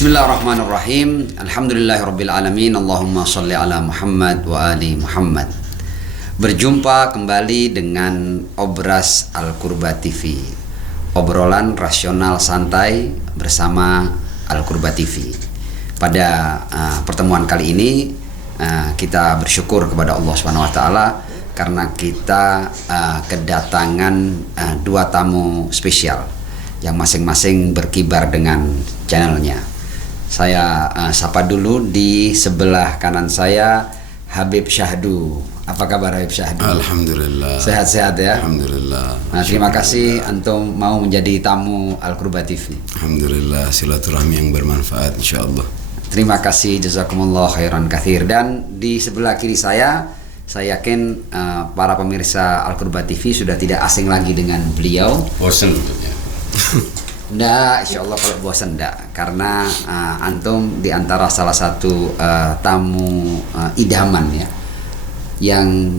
Bismillahirrahmanirrahim. Alhamdulillahirabbil alamin. Allahumma shalli ala Muhammad wa ali Muhammad. Berjumpa kembali dengan Obras Al-Qurba TV. Obrolan rasional santai bersama Al-Qurba TV. Pada pertemuan kali ini kita bersyukur kepada Allah Subhanahu wa taala karena kita kedatangan dua tamu spesial yang masing-masing berkibar dengan channelnya. Saya sapa dulu di sebelah kanan saya Habib Syahdu. Apa kabar Habib Syahdu? Alhamdulillah. Sehat-sehat ya? Alhamdulillah. Nah, terima kasih antum mau menjadi tamu Al-Qurba TV. Alhamdulillah, silaturahmi yang bermanfaat insyaallah. Terima kasih, jazakumullah khairan katsir. Dan di sebelah kiri saya yakin para pemirsa Al-Qurba TV sudah tidak asing lagi dengan beliau. Bosan tentunya. Nggak, insya Allah kalau bosan nggak, karena antum diantara salah satu tamu idaman ya, yang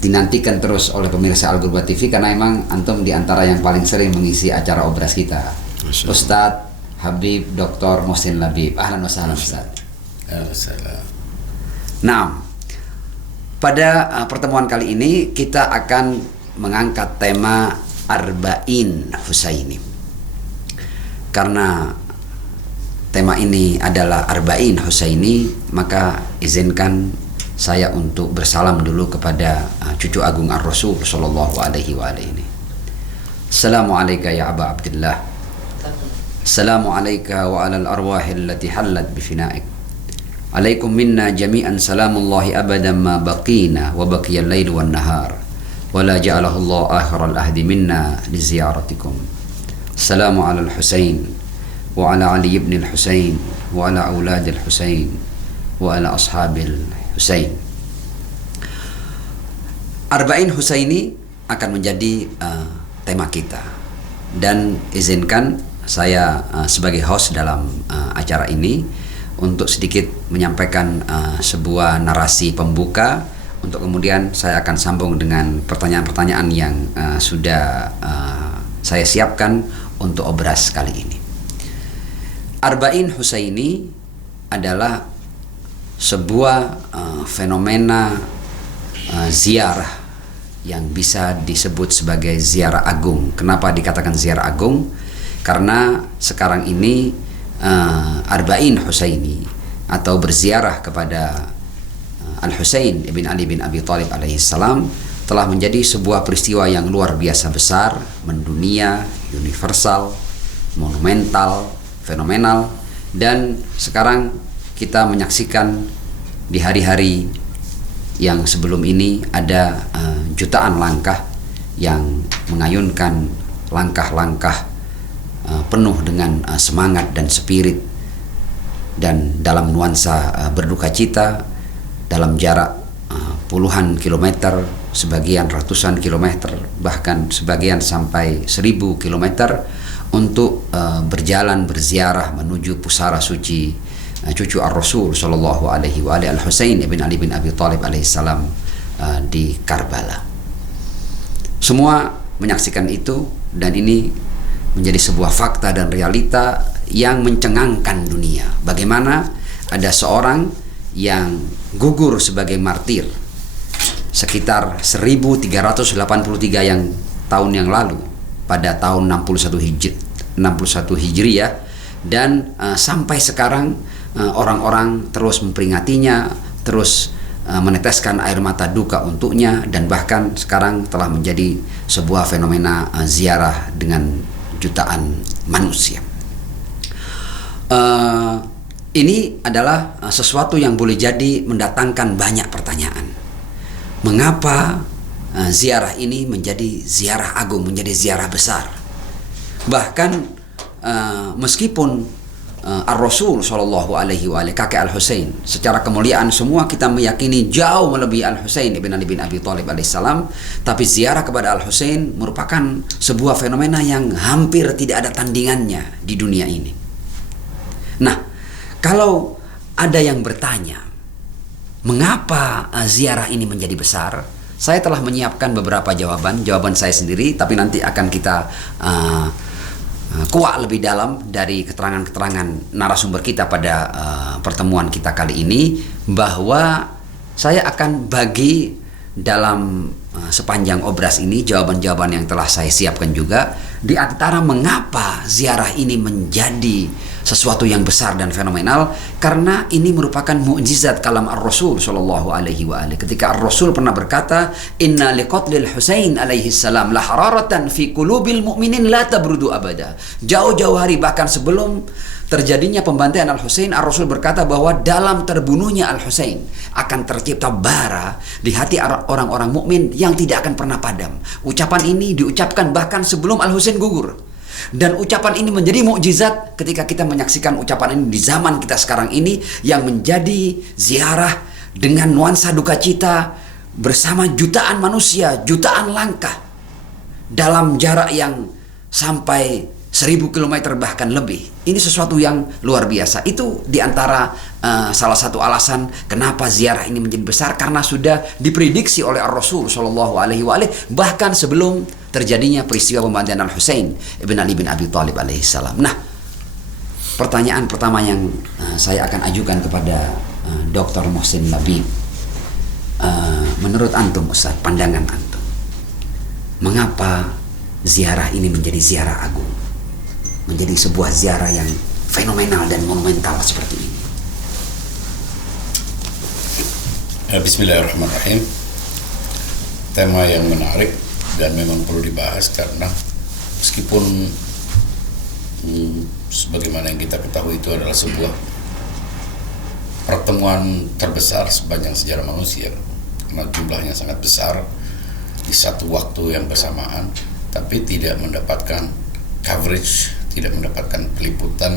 dinantikan terus oleh pemirsa Al-Qurba TV karena emang antum diantara yang paling sering mengisi acara obras kita. Ustadz Habib Dr. Muhsin Labib. Ahlan wa sahlan Ustadz. Assalamualaikum. Nah, pada pertemuan kali ini kita akan mengangkat tema Arba'in Husaini. Karena tema ini adalah Arba'in Husaini, maka izinkan saya untuk bersalam dulu kepada cucu agung Ar-Rasul sallallahu alaihi wa alihi. Assalamualaikum ya Aba Abdillah. Assalamualaikum wa alal arwahil lati hallat bifina'ik. Alaikum minna jami'an salamullahi abadan ma baqina wa baqiyal lailu wan nahar. Wala ja'alahu Allah akhiral ahdi minna li ziyaratikum. Assalamu ala al-Husain wa ala Ali ibn al-Husain wa ala aulad al-Husain wa ala ashabil Husain. Arba'in Husaini akan menjadi tema kita, dan izinkan saya sebagai host dalam acara ini untuk sedikit menyampaikan sebuah narasi pembuka, untuk kemudian saya akan sambung dengan pertanyaan-pertanyaan yang sudah saya siapkan untuk obras kali ini. Arba'in Husaini adalah sebuah fenomena ziarah yang bisa disebut sebagai ziarah agung. Kenapa dikatakan ziarah agung? Karena sekarang ini Arba'in Husaini atau berziarah kepada Al-Husain ibn Ali bin Abi Thalib alaihissalam telah menjadi sebuah peristiwa yang luar biasa besar, mendunia, universal, monumental, fenomenal, dan sekarang kita menyaksikan di hari-hari yang sebelum ini ada jutaan langkah yang mengayunkan langkah-langkah penuh dengan semangat dan spirit, dan dalam nuansa berduka cita, dalam jarak puluhan kilometer, sebagian ratusan kilometer, bahkan sebagian sampai 1000 kilometer untuk berjalan berziarah menuju pusara suci cucu Ar-Rasul sallallahu alaihi wa alihi Al-Husain ibn Ali bin Abi Thalib alaihissalam di Karbala. Semua menyaksikan itu, dan ini menjadi sebuah fakta dan realita yang mencengangkan dunia. Bagaimana ada seorang yang gugur sebagai martir sekitar 1383 yang tahun yang lalu, pada tahun 61 Hijriah, dan sampai sekarang orang-orang terus memperingatinya, terus meneteskan air mata duka untuknya, dan bahkan sekarang telah menjadi sebuah fenomena ziarah dengan jutaan manusia. Ini adalah sesuatu yang boleh jadi mendatangkan banyak pertanyaan. Mengapa ziarah ini menjadi ziarah agung, menjadi ziarah besar? Bahkan meskipun Ar-Rasul sallallahu alaihi wa alihi, kakek Al-Husain, secara kemuliaan semua kita meyakini jauh melebihi Al-Husain ibn Ali bin Abi Thalib alaihissalam, tapi ziarah kepada Al-Husain merupakan sebuah fenomena yang hampir tidak ada tandingannya di dunia ini. Nah, kalau ada yang bertanya, mengapa ziarah ini menjadi besar? Saya telah menyiapkan beberapa jawaban saya sendiri, tapi nanti akan kita kuak lebih dalam dari keterangan-keterangan narasumber kita pada pertemuan kita kali ini, bahwa saya akan bagi dalam sepanjang obras ini jawaban-jawaban yang telah saya siapkan juga, di antara mengapa ziarah ini menjadi sesuatu yang besar dan fenomenal, karena ini merupakan mukjizat kalam Ar-Rasul sallallahu alaihi wa alihi. Ketika Ar-Rasul pernah berkata, "Inna liqatlil Husain alaihi salam la hararatan fi qulubil mu'minin la tabrudu abada." Jauh-jauh hari, bahkan sebelum terjadinya pembantaian Al-Husain, Ar-Rasul berkata bahwa dalam terbunuhnya Al-Husain akan tercipta bara di hati orang-orang mukmin yang tidak akan pernah padam. Ucapan ini diucapkan bahkan sebelum Al-Husain gugur. Dan ucapan ini menjadi mukjizat ketika kita menyaksikan ucapan ini di zaman kita sekarang ini, yang menjadi ziarah dengan nuansa duka cita bersama jutaan manusia, jutaan langkah dalam jarak yang sampai 1000 km bahkan lebih. Ini sesuatu yang luar biasa. Itu diantara salah satu alasan kenapa ziarah ini menjadi besar, karena sudah diprediksi oleh Ar-Rasul Shallallahu Alaihi Wasallam bahkan sebelum terjadinya peristiwa pembantaian Al-Husain ibn Ali bin Abi Thalib alaihissalam. Nah, pertanyaan pertama yang saya akan ajukan kepada Dr. Muhsin Labib, menurut antum Ustaz, pandangan antum, mengapa ziarah ini menjadi ziarah agung, menjadi sebuah ziarah yang fenomenal dan monumental seperti ini? Bismillahirrahmanirrahim. Tema yang menarik dan memang perlu dibahas, karena meskipun sebagaimana yang kita ketahui itu adalah sebuah pertemuan terbesar sepanjang sejarah manusia, karena jumlahnya sangat besar di satu waktu yang bersamaan, tapi tidak mendapatkan coverage, tidak mendapatkan peliputan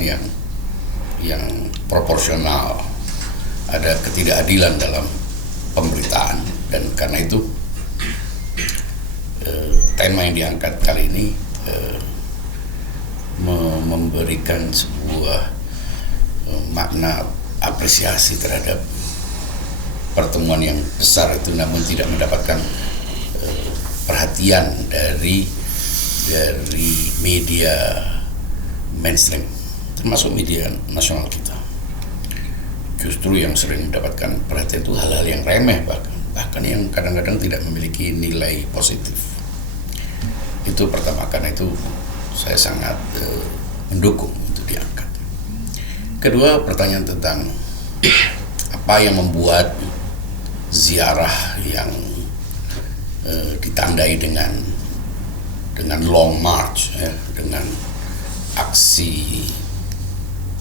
yang proporsional. Ada ketidakadilan dalam pemberitaan, dan karena itu tema yang diangkat kali ini memberikan sebuah makna apresiasi terhadap pertemuan yang besar itu, namun tidak mendapatkan perhatian dari media mainstream, termasuk media nasional kita. Justru yang sering mendapatkan perhatian itu hal-hal yang remeh, bahkan yang kadang-kadang tidak memiliki nilai positif. Itu pertama, karena itu saya sangat mendukung untuk diangkat. Kedua, pertanyaan tentang apa yang membuat ziarah yang ditandai dengan long march, dengan aksi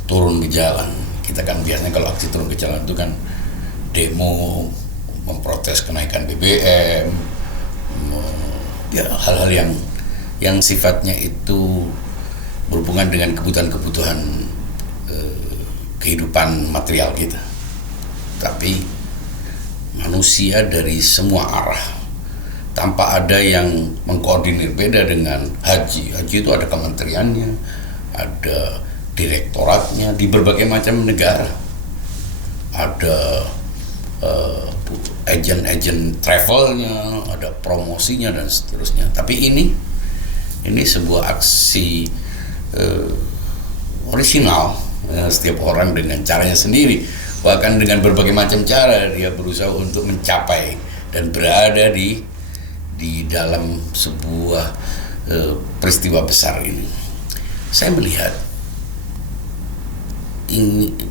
turun ke jalan. Kita kan biasanya kalau aksi turun ke jalan itu kan demo, memprotes kenaikan BBM, ya hal-hal yang sifatnya itu berhubungan dengan kebutuhan-kebutuhan kehidupan material kita. Tapi manusia dari semua arah, tanpa ada yang mengkoordinir. Beda dengan haji. Haji itu ada kementeriannya, ada direktoratnya di berbagai macam negara, ada agen-agen travelnya, ada promosinya dan seterusnya. Tapi ini sebuah aksi orisinal, setiap orang dengan caranya sendiri, bahkan dengan berbagai macam cara dia berusaha untuk mencapai dan berada di dalam sebuah peristiwa besar ini. Saya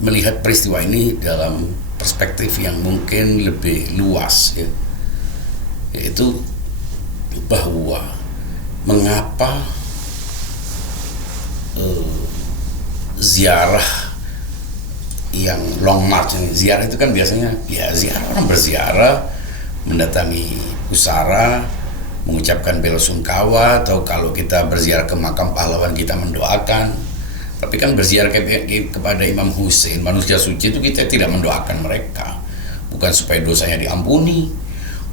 melihat peristiwa ini dalam perspektif yang mungkin lebih luas, ya, yaitu bahwa mengapa ziarah yang long march, ziarah itu kan biasanya ya ziarah, orang berziarah mendatangi pusara, mengucapkan bela sungkawa, atau kalau kita berziarah ke makam pahlawan kita mendoakan. Tapi kan berziarah kepada Imam Husain, manusia suci, itu kita tidak mendoakan mereka, bukan supaya dosanya diampuni,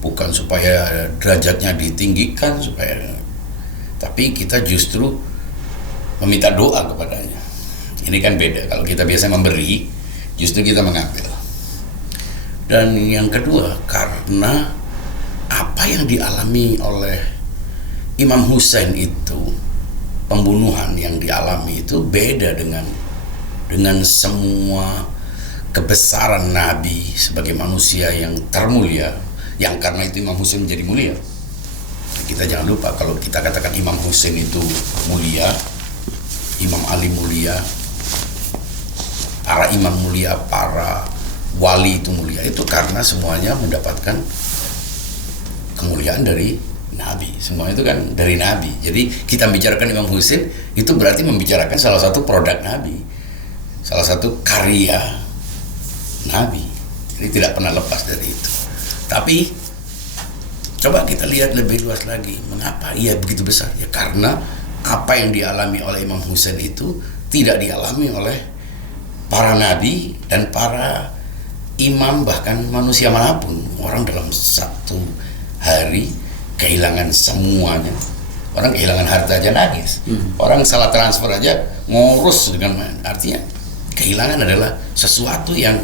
bukan supaya derajatnya ditinggikan, tapi kita justru meminta doa kepadanya. Ini kan beda. Kalau kita biasa memberi, justru kita mengambil. Dan yang kedua, karena apa yang dialami oleh Imam Husain itu pembunuhan yang dialami itu beda dengan semua kebesaran Nabi sebagai manusia yang termulia, yang karena itu Imam Husain menjadi mulia. Kita jangan lupa kalau kita katakan Imam Husain itu mulia, Imam Ali mulia, para imam mulia, para wali itu mulia, itu karena semuanya mendapatkan kemuliaan dari Nabi. Semua itu kan dari Nabi. Jadi kita bicarakan Imam Husain itu berarti membicarakan salah satu produk Nabi, salah satu karya Nabi. Jadi tidak pernah lepas dari itu. Tapi coba kita lihat lebih luas lagi, mengapa ia begitu besar? Ya karena apa yang dialami oleh Imam Husain itu tidak dialami oleh para nabi dan para imam, bahkan manusia manapun. Orang dalam satu hari kehilangan semuanya. Orang kehilangan harta aja nangis. Orang salah transfer aja ngurus dengan, artinya kehilangan adalah sesuatu yang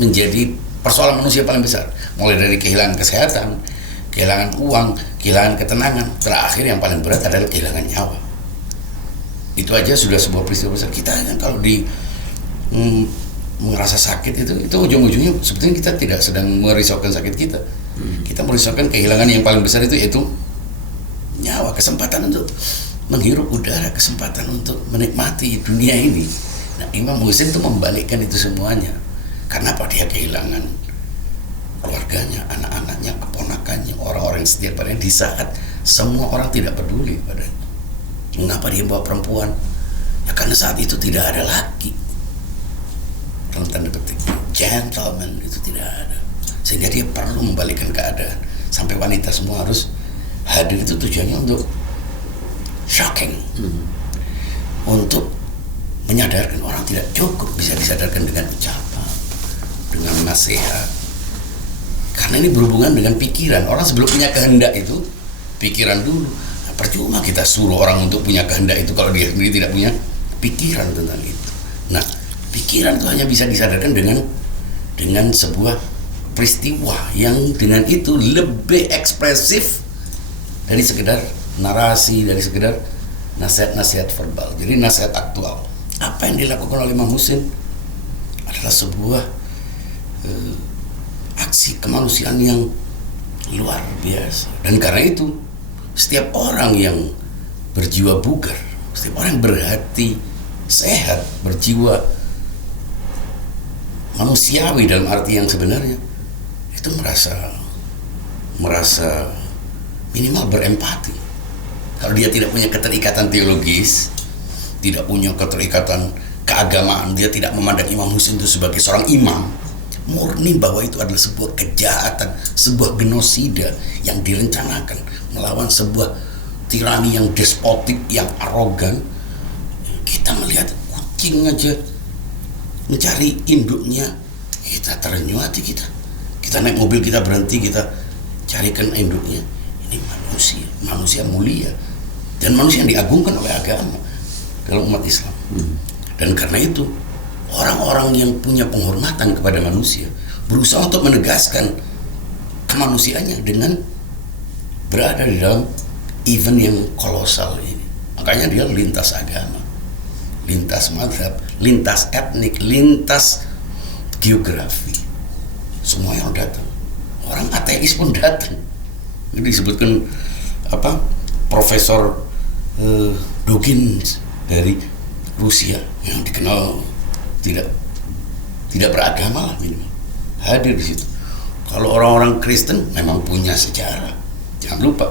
menjadi persoalan manusia paling besar. Mulai dari kehilangan kesehatan, kehilangan uang, kehilangan ketenangan, terakhir yang paling berat adalah kehilangan nyawa. Itu aja sudah sebuah peristiwa besar. Kita kan kalau merasa sakit itu ujung-ujungnya sebetulnya kita tidak sedang merisaukan sakit kita. Kita merisaukan kehilangan yang paling besar itu, yaitu nyawa, kesempatan untuk menghirup udara, kesempatan untuk menikmati dunia ini. Nah, Imam Husain itu membalikkan itu semuanya. Karena apa? Dia kehilangan keluarganya, anak-anaknya, keponakannya, orang-orang yang setia padanya di saat semua orang tidak peduli padanya. Mengapa dia bawa perempuan? Ya karena saat itu tidak ada laki, dalam tanda petik, gentleman itu tidak ada, sehingga dia perlu membalikkan keadaan. Sampai wanita semua harus hadir, itu tujuannya untuk shocking, untuk menyadarkan orang. Tidak cukup bisa disadarkan dengan ucapan, dengan nasihat, karena ini berhubungan dengan pikiran. Orang sebelum punya kehendak itu pikiran dulu. Nah, percuma kita suruh orang untuk punya kehendak itu kalau dia sendiri tidak punya pikiran tentang itu. Nah, pikiran itu hanya bisa disadarkan dengan sebuah peristiwa yang dengan itu lebih ekspresif dari sekedar narasi, dari sekedar nasihat-nasihat verbal. Jadi nasihat aktual. Apa yang dilakukan oleh Imam Husain adalah sebuah aksi kemanusiaan yang luar biasa. Dan karena itu setiap orang yang berjiwa bugar, setiap orang yang berhati sehat, berjiwa manusiawi dalam arti yang sebenarnya, itu merasa minimal berempati. Kalau dia tidak punya keterikatan teologis, tidak punya keterikatan keagamaan, dia tidak memandang Imam Husain itu sebagai seorang imam murni, bahwa itu adalah sebuah kejahatan, sebuah genosida yang direncanakan melawan sebuah tirani yang despotik, yang arogan. Kita melihat kucing aja mencari induknya, kita terenyuh hati kita. Kita naik mobil, kita berhenti, kita carikan induknya. Ini manusia mulia dan manusia yang diagungkan oleh agama dalam umat Islam. Dan karena itu orang-orang yang punya penghormatan kepada manusia berusaha untuk menegaskan kemanusiaannya dengan berada di dalam event yang kolosal ini. Makanya dia lintas agama, lintas mazhab, lintas etnik, lintas geografi. Semua yang datang. Orang ateis pun datang. Ini disebutkan Profesor Dugin dari Rusia yang dikenal tidak beragama lah minimal, hadir di situ. Kalau orang-orang Kristen memang punya sejarah. Jangan lupa,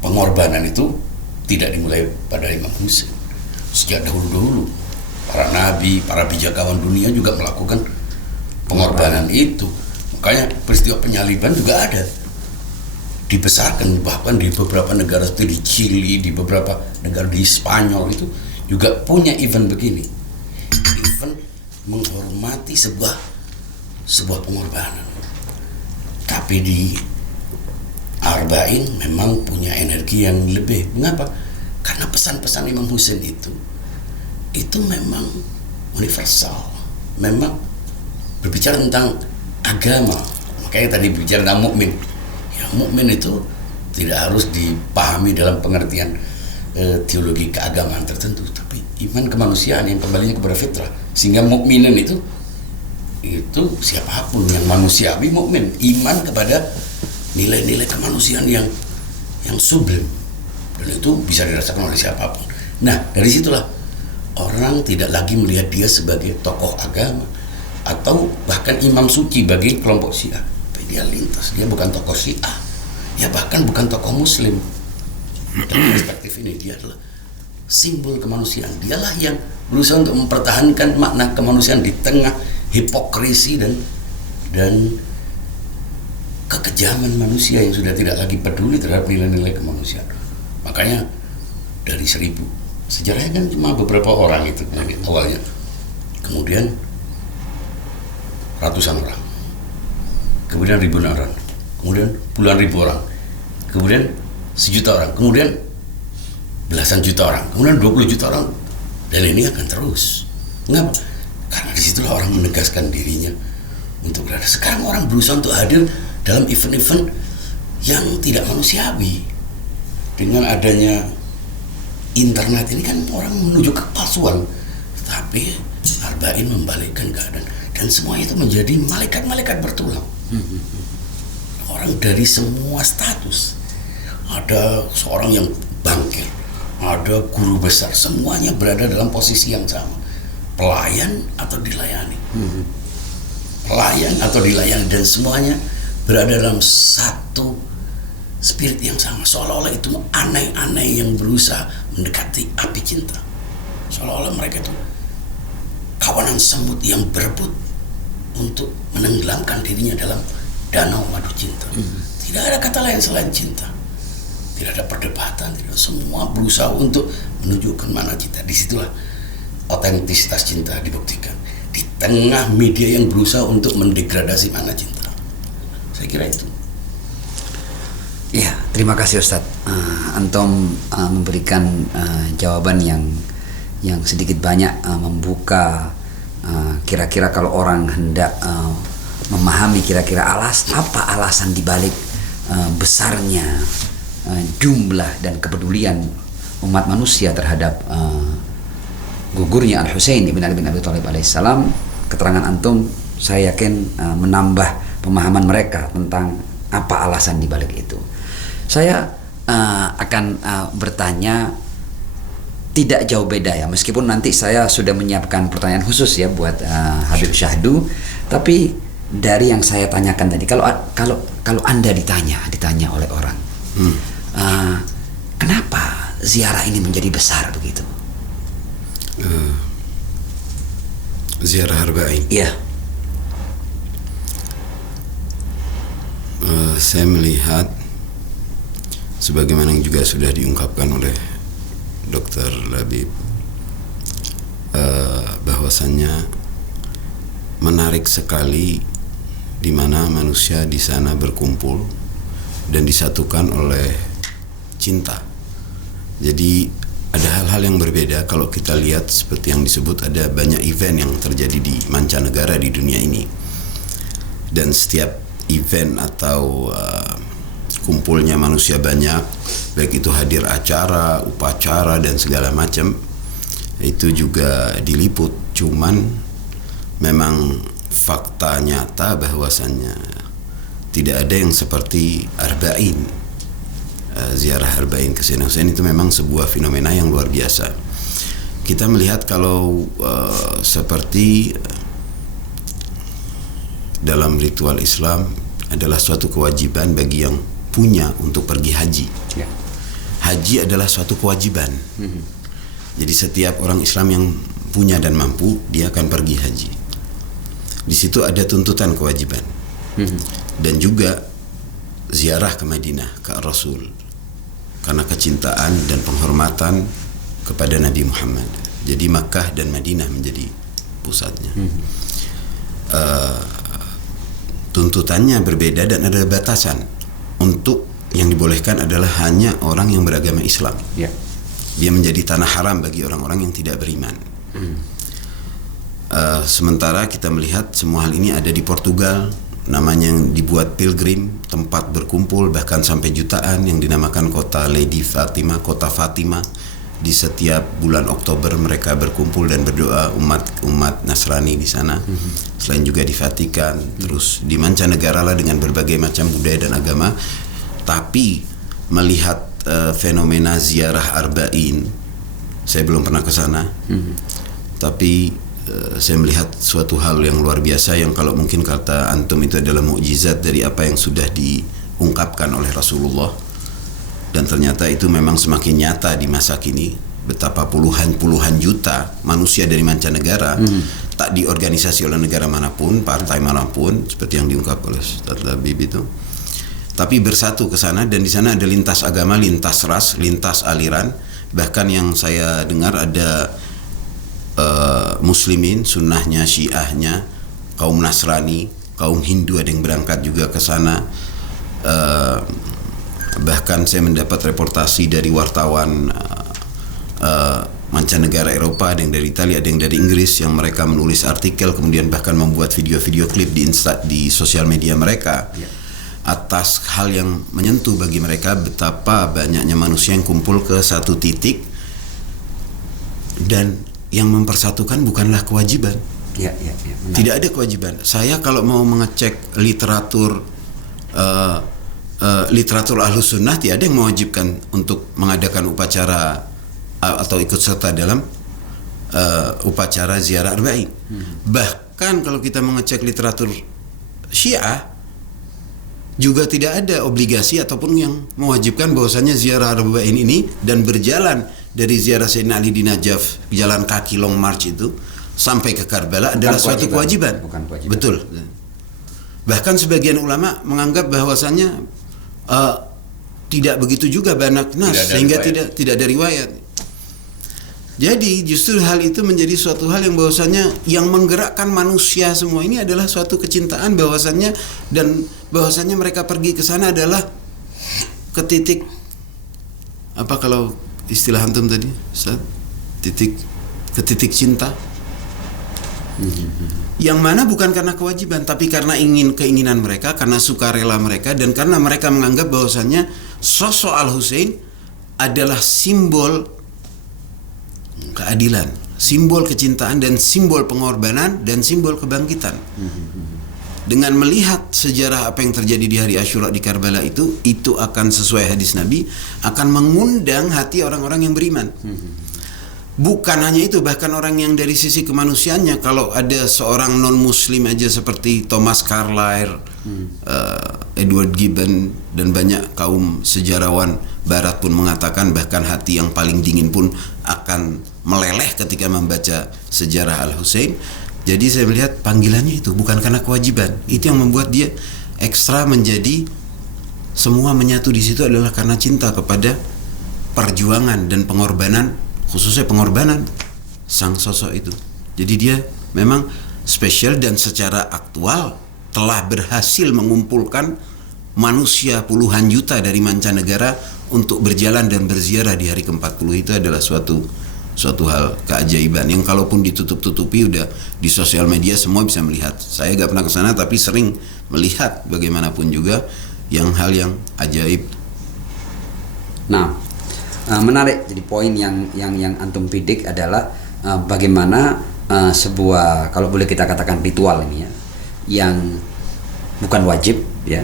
pengorbanan itu tidak dimulai pada Imam Husain. Sejak dahulu-dahulu para nabi, para bijakawan dunia juga melakukan pengorbanan itu. Makanya peristiwa penyaliban juga ada, dibesarkan bahkan di beberapa negara seperti di Chili, di beberapa negara di Spanyol itu juga punya event begini, event menghormati sebuah pengorbanan. Tapi di Arba'in memang punya energi yang lebih. Mengapa? Karena pesan-pesan Imam Husain itu memang universal, memang berbicara tentang agama. Makanya tadi bicara tentang mukmin. Ya, mukmin itu tidak harus dipahami dalam pengertian teologi keagamaan tertentu, tapi iman kemanusiaan yang kembalinya kepada fitrah. Sehingga mukminin itu siapapun yang manusiawi mukmin, iman kepada nilai-nilai kemanusiaan yang sublim, dan itu bisa dirasakan oleh siapapun. Nah, dari situlah orang tidak lagi melihat dia sebagai tokoh agama atau bahkan imam suci bagi kelompok Syiah. Dia lintas, dia bukan tokoh Syiah, ya bahkan bukan tokoh Muslim. Dari perspektif ini dia adalah simbol kemanusiaan. Dialah yang berusaha untuk mempertahankan makna kemanusiaan di tengah hipokrisi dan kekejaman manusia yang sudah tidak lagi peduli terhadap nilai-nilai kemanusiaan. Makanya dari 1000 sejarahnya kan cuma beberapa orang itu awalnya, kemudian ratusan orang, kemudian ribuan orang, kemudian puluhan ribu orang, kemudian 1 juta orang, kemudian belasan juta orang, kemudian 20 juta orang, dan ini akan terus. Mengapa? Karena disitulah orang menegaskan dirinya untuk berada. Sekarang orang berusaha untuk hadir dalam event-event yang tidak manusiawi. Dengan adanya internet ini kan orang menuju kepalsuan, tapi Arba'in membalikkan keadaan, dan semua itu menjadi malaikat-malaikat bertulang. Orang dari semua status, ada seorang yang bangkir, ada guru besar, semuanya berada dalam posisi yang sama, pelayan atau dilayani, pelayan atau dilayani, dan semuanya berada dalam satu spirit yang sama, seolah-olah itu aneh-aneh yang berusaha mendekati api cinta, seolah-olah mereka itu kawanan semut yang berebut untuk menenggelamkan dirinya dalam danau madu cinta. Tidak ada kata lain selain cinta, tidak ada perdebatan, tidak, semua berusaha untuk menunjukkan mana cinta. Disitulah otentisitas cinta dibuktikan di tengah media yang berusaha untuk mendegradasi mana cinta. Saya kira itu. Ya, terima kasih Ustadz. Antum memberikan jawaban yang sedikit banyak membuka kira-kira kalau orang hendak memahami kira-kira apa alasan dibalik besarnya jumlah dan kepedulian umat manusia terhadap gugurnya Al-Husain ibn Ali bin Abi Thalib alaihissalam. Keterangan antum saya yakin menambah pemahaman mereka tentang apa alasan dibalik itu. Saya akan bertanya tidak jauh beda ya, meskipun nanti saya sudah menyiapkan pertanyaan khusus ya buat Habib Syahdu, tapi dari yang saya tanyakan tadi, kalau Anda ditanya oleh orang, kenapa ziarah ini menjadi besar begitu? Ziarah Arba'in. Iya. Saya melihat sebagaimana yang juga sudah diungkapkan oleh Dr. Labib, bahwasannya menarik sekali di mana manusia di sana berkumpul dan disatukan oleh cinta. Jadi ada hal-hal yang berbeda kalau kita lihat seperti yang disebut ada banyak event yang terjadi di mancanegara di dunia ini, dan setiap event atau kumpulnya manusia banyak, baik itu hadir acara, upacara dan segala macam, itu juga diliput. Cuman memang fakta nyata bahwasannya tidak ada yang seperti Arba'in, ziarah Arba'in ke Sayyidina Husain itu memang sebuah fenomena yang luar biasa. Kita melihat kalau seperti dalam ritual Islam adalah suatu kewajiban bagi yang punya untuk pergi haji. Ya. Haji adalah suatu kewajiban. Jadi setiap orang Islam yang punya dan mampu, dia akan pergi haji. Di situ ada tuntutan kewajiban. Dan juga ziarah ke Madinah, ke Rasul, karena kecintaan dan penghormatan kepada Nabi Muhammad. Jadi Makkah dan Madinah menjadi pusatnya. Tuntutannya berbeda dan ada batasan. Untuk yang dibolehkan adalah hanya orang yang beragama Islam. Ya. Dia menjadi tanah haram bagi orang-orang yang tidak beriman. Sementara kita melihat semua hal ini ada di Portugal, namanya yang dibuat pilgrim, tempat berkumpul bahkan sampai jutaan yang dinamakan kota Lady Fatima, kota Fatima. Di setiap bulan Oktober mereka berkumpul dan berdoa, umat Nasrani di sana. Selain juga di Vatikan, terus di mancanegara lah dengan berbagai macam budaya dan agama. Tapi melihat fenomena ziarah Arba'in, saya belum pernah ke sana. Tapi saya melihat suatu hal yang luar biasa yang kalau mungkin kata antum itu adalah mukjizat dari apa yang sudah diungkapkan oleh Rasulullah, dan ternyata itu memang semakin nyata di masa kini, betapa puluhan juta manusia dari mancanegara tak diorganisasi oleh negara manapun, partai manapun seperti yang diungkap oleh Ustaz Labib itu, tapi bersatu ke sana, dan di sana ada lintas agama, lintas ras, lintas aliran. Bahkan yang saya dengar ada muslimin, sunnahnya, syiahnya, kaum Nasrani, kaum Hindu ada yang berangkat juga ke sana. Bahkan saya mendapat reportasi dari wartawan mancanegara Eropa, ada yang dari Italia, ada yang dari Inggris, yang mereka menulis artikel kemudian bahkan membuat video-video klip di sosial media mereka atas hal yang menyentuh bagi mereka, betapa banyaknya manusia yang kumpul ke satu titik, dan yang mempersatukan bukanlah kewajiban. Tidak ada kewajiban. Saya kalau mau mengecek literatur Ahlus Sunnah, tidak ada yang mewajibkan untuk mengadakan upacara atau ikut serta dalam upacara ziarah Arba'in. Bahkan kalau kita mengecek literatur Syiah, juga tidak ada obligasi ataupun yang mewajibkan bahwasanya ziarah Arba'in ini dan berjalan dari ziarah Sayyidina Ali di Najaf, jalan kaki long march itu sampai ke Karbala adalah suatu kewajiban. Bukan kewajiban. Betul. Bahkan sebagian ulama menganggap bahwasanya tidak begitu juga Banak Nas, sehingga tidak ada riwayat. Jadi justru hal itu menjadi suatu hal yang bahwasanya yang menggerakkan manusia semua ini adalah suatu kecintaan bahwasanya, dan bahwasanya mereka pergi ke sana adalah ke titik apa kalau istilah antum tadi, Ustaz? Ke titik cinta. Yang mana bukan karena kewajiban, tapi karena keinginan mereka, karena sukarela mereka, dan karena mereka menganggap bahwasanya sosok Al-Husain adalah simbol keadilan, simbol kecintaan, dan simbol pengorbanan, dan simbol kebangkitan. Dengan melihat sejarah apa yang terjadi di hari Asyura di Karbala itu akan sesuai hadis Nabi, akan mengundang hati orang-orang yang beriman. Bukan hanya itu, bahkan orang yang dari sisi kemanusiaannya, kalau ada seorang non-muslim aja seperti Thomas Carlyle, Edward Gibbon, dan banyak kaum sejarawan barat pun mengatakan bahkan hati yang paling dingin pun akan meleleh ketika membaca sejarah Al-Husain. Jadi saya melihat panggilannya itu bukan karena kewajiban. Itu yang membuat dia ekstra menjadi semua menyatu di situ adalah karena cinta kepada perjuangan dan pengorbanan, khususnya pengorbanan sang sosok itu. Jadi dia memang spesial dan secara aktual telah berhasil mengumpulkan manusia puluhan juta dari mancanegara untuk berjalan dan berziarah di hari ke-40. Itu adalah suatu hal keajaiban yang kalaupun ditutup-tutupi udah di sosial media semua bisa melihat. Saya gak pernah ke sana tapi sering melihat bagaimanapun juga hal yang ajaib. Nah, menarik. Jadi poin yang antum bidik adalah bagaimana sebuah, kalau boleh kita katakan, ritual ini ya, yang bukan wajib ya.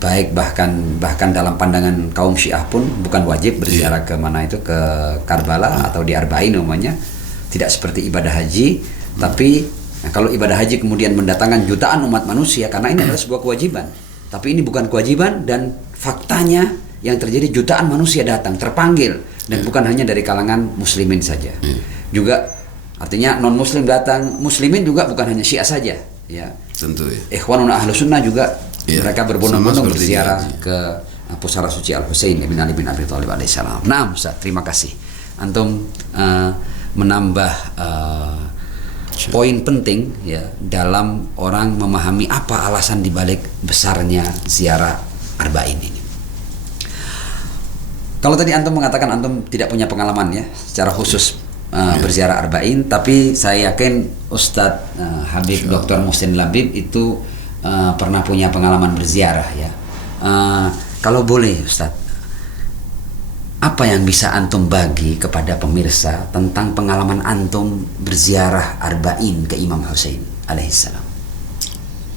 Baik bahkan dalam pandangan kaum Syiah pun bukan wajib berziarah ke mana itu, ke Karbala atau di Arba'in umumnya. Tidak seperti ibadah haji, tapi kalau ibadah haji kemudian mendatangkan jutaan umat manusia, karena ini adalah sebuah kewajiban. Tapi ini bukan kewajiban, dan faktanya yang terjadi jutaan manusia datang, terpanggil, dan bukan hanya dari kalangan muslimin saja. Juga artinya non muslim datang, muslimin juga bukan hanya Syiah saja ya. Tentu ya. Ikhwanun Ahlus Sunnah juga mereka berbondong-bondong berziarah ke pusara suci Al-Husain bin Ali bin Abi Thalib alaihissalam. Nah, Ustaz, terima kasih. Antum menambah poin penting ya dalam orang memahami apa alasan dibalik besarnya ziarah Arba'in ini. Kalau tadi antum mengatakan antum tidak punya pengalaman ya secara khusus berziarah Arba'in, tapi saya yakin Ustadz Habib Dr. Muhsin Labib itu pernah punya pengalaman berziarah ya. Kalau boleh Ustadz, apa yang bisa antum bagi kepada pemirsa tentang pengalaman antum berziarah Arba'in ke Imam Husain alaihissalam?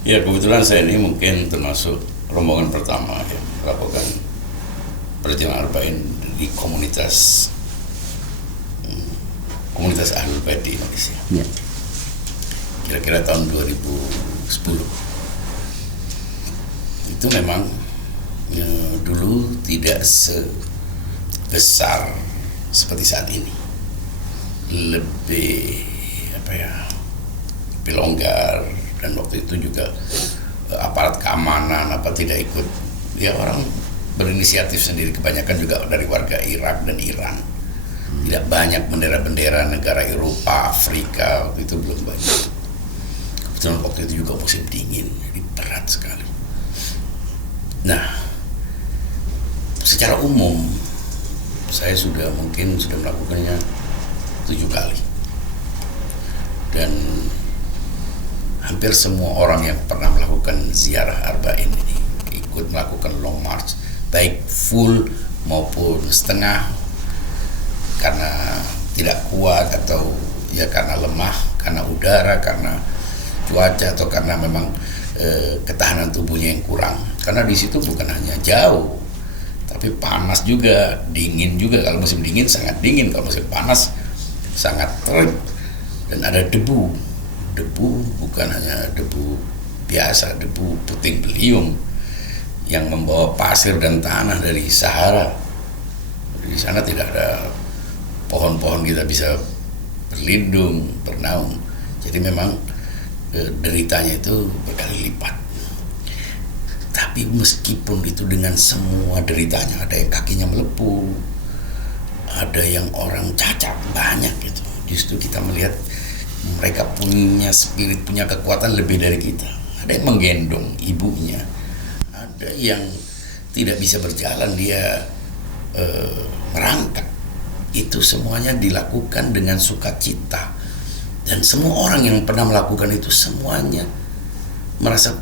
Ya, kebetulan saya ini mungkin termasuk rombongan pertama yang melakukan perjalanan Arba'in di komunitas Ahlul Bait di Indonesia. Ya. Kira-kira tahun 2010. Itu memang dulu tidak sebesar seperti saat ini. Lebih lebih longgar, dan waktu itu juga aparat keamanan tidak ikut. Ya, orang berinisiatif sendiri, kebanyakan juga dari warga Irak dan Iran. Tidak banyak bendera-bendera negara Eropa, Afrika, waktu itu belum banyak. Kebetulan waktu itu juga musim dingin, jadi berat sekali. Nah, secara umum saya sudah melakukannya 7 kali, dan hampir semua orang yang pernah melakukan ziarah Arba'in ini ikut melakukan long march, baik full maupun setengah, karena tidak kuat atau ya karena lemah, karena udara, karena cuaca, atau karena memang ketahanan tubuhnya yang kurang. Karena di situ bukan hanya jauh, tapi panas juga, dingin juga. Kalau musim dingin sangat dingin, kalau musim panas sangat terik, dan ada debu. Debu bukan hanya debu biasa, debu puting beliung yang membawa pasir dan tanah dari Sahara. Di sana tidak ada pohon-pohon kita bisa berlindung, bernaung. Jadi memang deritanya itu berkali lipat. Tapi meskipun itu dengan semua deritanya, ada yang kakinya melepuh, ada yang orang cacat, banyak gitu. Justru kita melihat mereka punya spirit, punya kekuatan lebih dari kita. Ada yang menggendong ibunya, ada yang tidak bisa berjalan, dia merangkak. Itu semuanya dilakukan dengan sukacita. Dan semua orang yang pernah melakukan itu semuanya merasa